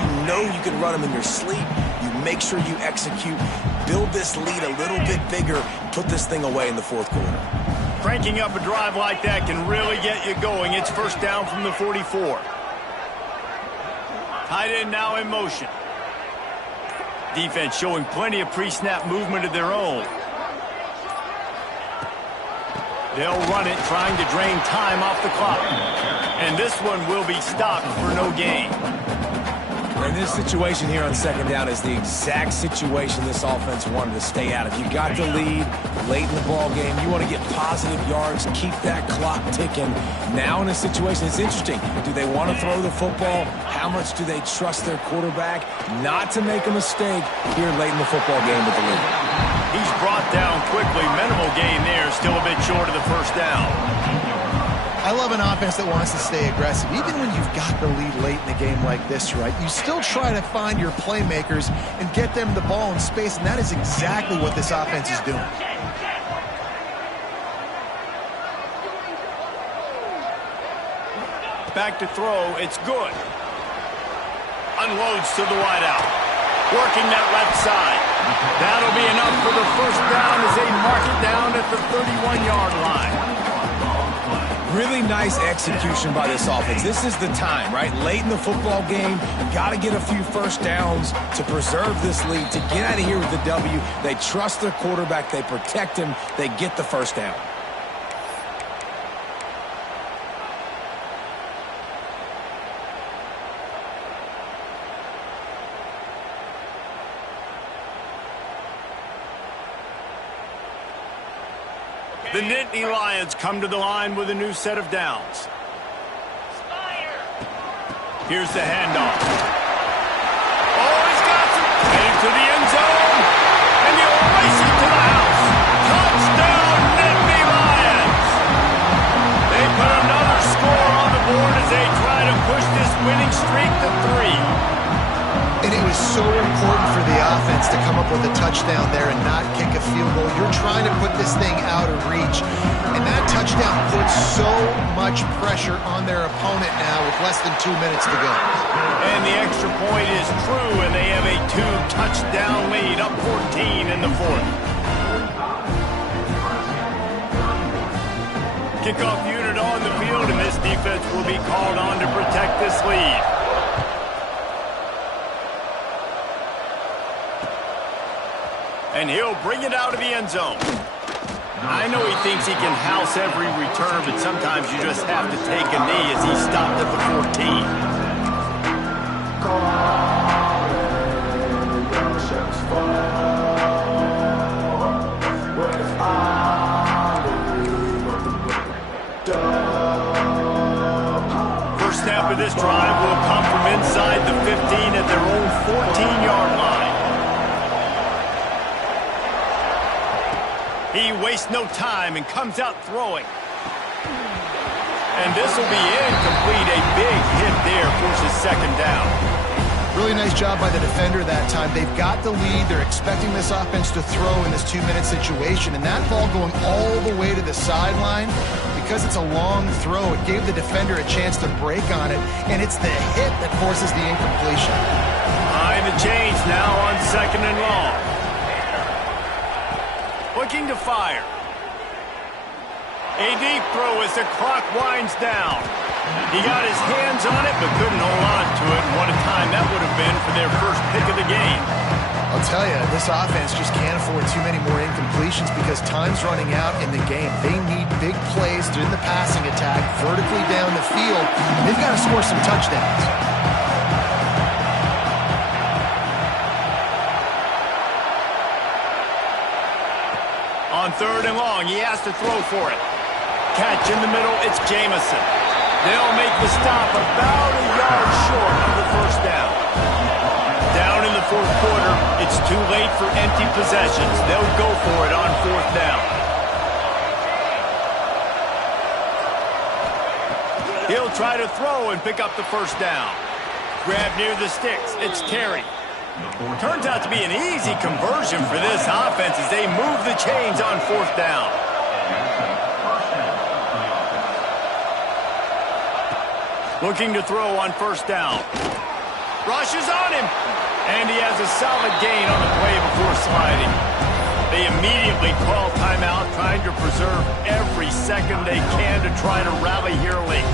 you know you can run them in your sleep. You make sure you execute. Build this lead a little bit bigger. Put this thing away in the fourth quarter. Cranking up a drive like that can really get you going. It's first down from the 44. Tight end now in motion. Defense showing plenty of pre-snap movement of their own. They'll run it, trying to drain time off the clock. And this one will be stopped for no gain. And this situation here on second down is the exact situation this offense wanted to stay out of. You got the lead late in the ball game. You want to get positive yards, keep that clock ticking. Now in a situation, it's interesting. Do they want to throw the football? How much do they trust their quarterback not to make a mistake here late in the football game with the lead? He's brought down quickly. Minimal gain there, still a bit short of the first down. I love an offense that wants to stay aggressive. Even when you've got the lead late in the game like this, right, you still try to find your playmakers and get them the ball in space, and that is exactly what this offense is doing. Back to throw, it's good. Unloads to the wideout. Working that left side. That'll be enough for the first down as they mark it down at the 31-yard line. Really nice execution by this offense. This is the time, right? Late in the football game, got to get a few first downs to preserve this lead, to get out of here with the W. They trust their quarterback. They protect him. They get the first down. The Nittany Lions come to the line with a new set of downs. Here's the handoff. Oh, he's got some. Headed to the end zone. And he'll race it to the house. Touchdown, Nittany Lions. They put another score on the board as they try to push this winning streak to 3. And it was so important for the offense to come up with a touchdown there and not kick a field goal. You're trying to put this thing out of reach. And that touchdown puts so much pressure on their opponent now with less than 2 minutes to go. And the extra point is true, and they have a 2-touchdown lead, up 14 in the fourth. Kickoff unit on the field, and this defense will be called on to protect this lead. And he'll bring it out of the end zone. I know he thinks he can house every return, but sometimes you just have to take a knee as he stopped at the 14. First snap of this drive will come from inside the 15 at their own 14-yard line. He wastes no time and comes out throwing. And this will be incomplete. A big hit there forces second down. Really nice job by the defender that time. They've got the lead. They're expecting this offense to throw in this 2-minute situation. And that ball going all the way to the sideline, because it's a long throw, it gave the defender a chance to break on it. And it's the hit that forces the incompletion. Behind the chains now on 2nd and long. Looking to fire. A deep throw as the clock winds down. He got his hands on it, but couldn't hold on to it. And what a time that would have been for their first pick of the game. I'll tell you, this offense just can't afford too many more incompletions because time's running out in the game. They need big plays in the passing attack, vertically down the field. They've got to score some touchdowns. On 3rd and long, he has to throw for it. Catch in the middle, it's Jamison. They'll make the stop about a yard short of the first down. Down in the 4th quarter, it's too late for empty possessions. They'll go for it on 4th down. He'll try to throw and pick up the first down. Grab near the sticks, it's Terry. Turns out to be an easy conversion for this offense as they move the chains on 4th down. Looking to throw on 1st down. Rushes on him. And he has a solid gain on the play before sliding. They immediately call timeout, trying to preserve every second they can to try to rally here late.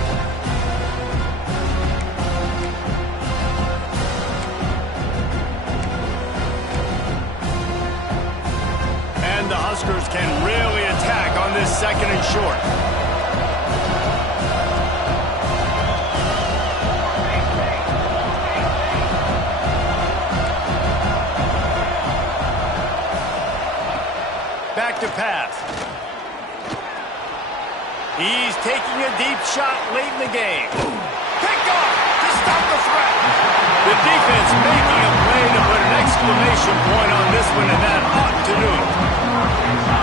And the Huskers can really attack on this 2nd and short. Back to pass. He's taking a deep shot late in the game. Picked off to stop the threat. The defense making a play to put an exclamation point on this one, and that ought to do it.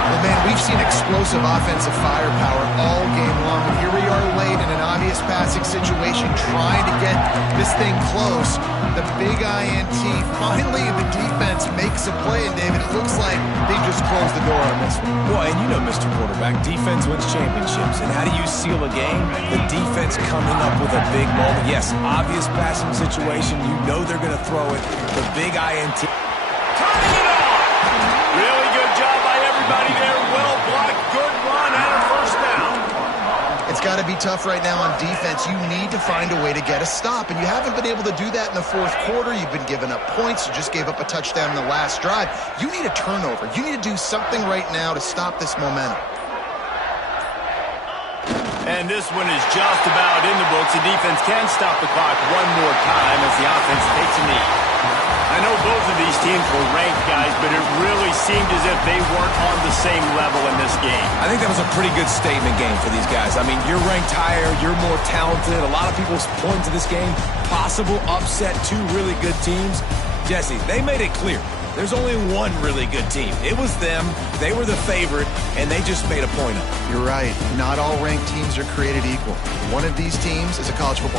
Well, man, we've seen explosive offensive firepower all game long, and here we are late in an obvious passing situation trying to get this thing close. The big INT, finally the defense makes a play, and David, it looks like they just closed the door on this one. Well, and you know, Mr. Quarterback, defense wins championships. And how do you seal a game? The defense coming up with a big moment. Yes, obvious passing situation. You know they're going to throw it. The big INT. Turning it on! Really good job by everybody there. Well blocked, good run, and a first down. It's got to be tough right now on defense. You need to find a way to get a stop, and you haven't been able to do that in the 4th quarter. You've been giving up points. You just gave up a touchdown in the last drive. You need a turnover. You need to do something right now to stop this momentum. And this one is just about in the books. The defense can stop the clock one more time as the offense takes a knee. I know both of these teams were ranked, guys, but it really seemed as if they weren't on the same level in this game. I think that was a pretty good statement game for these guys. I mean, you're ranked higher, you're more talented. A lot of people point to this game. Possible upset, 2 really good teams. Jesse, they made it clear. There's only one really good team. It was them. They were the favorite, and they just made a point of it. You're right. Not all ranked teams are created equal. One of these teams is a college football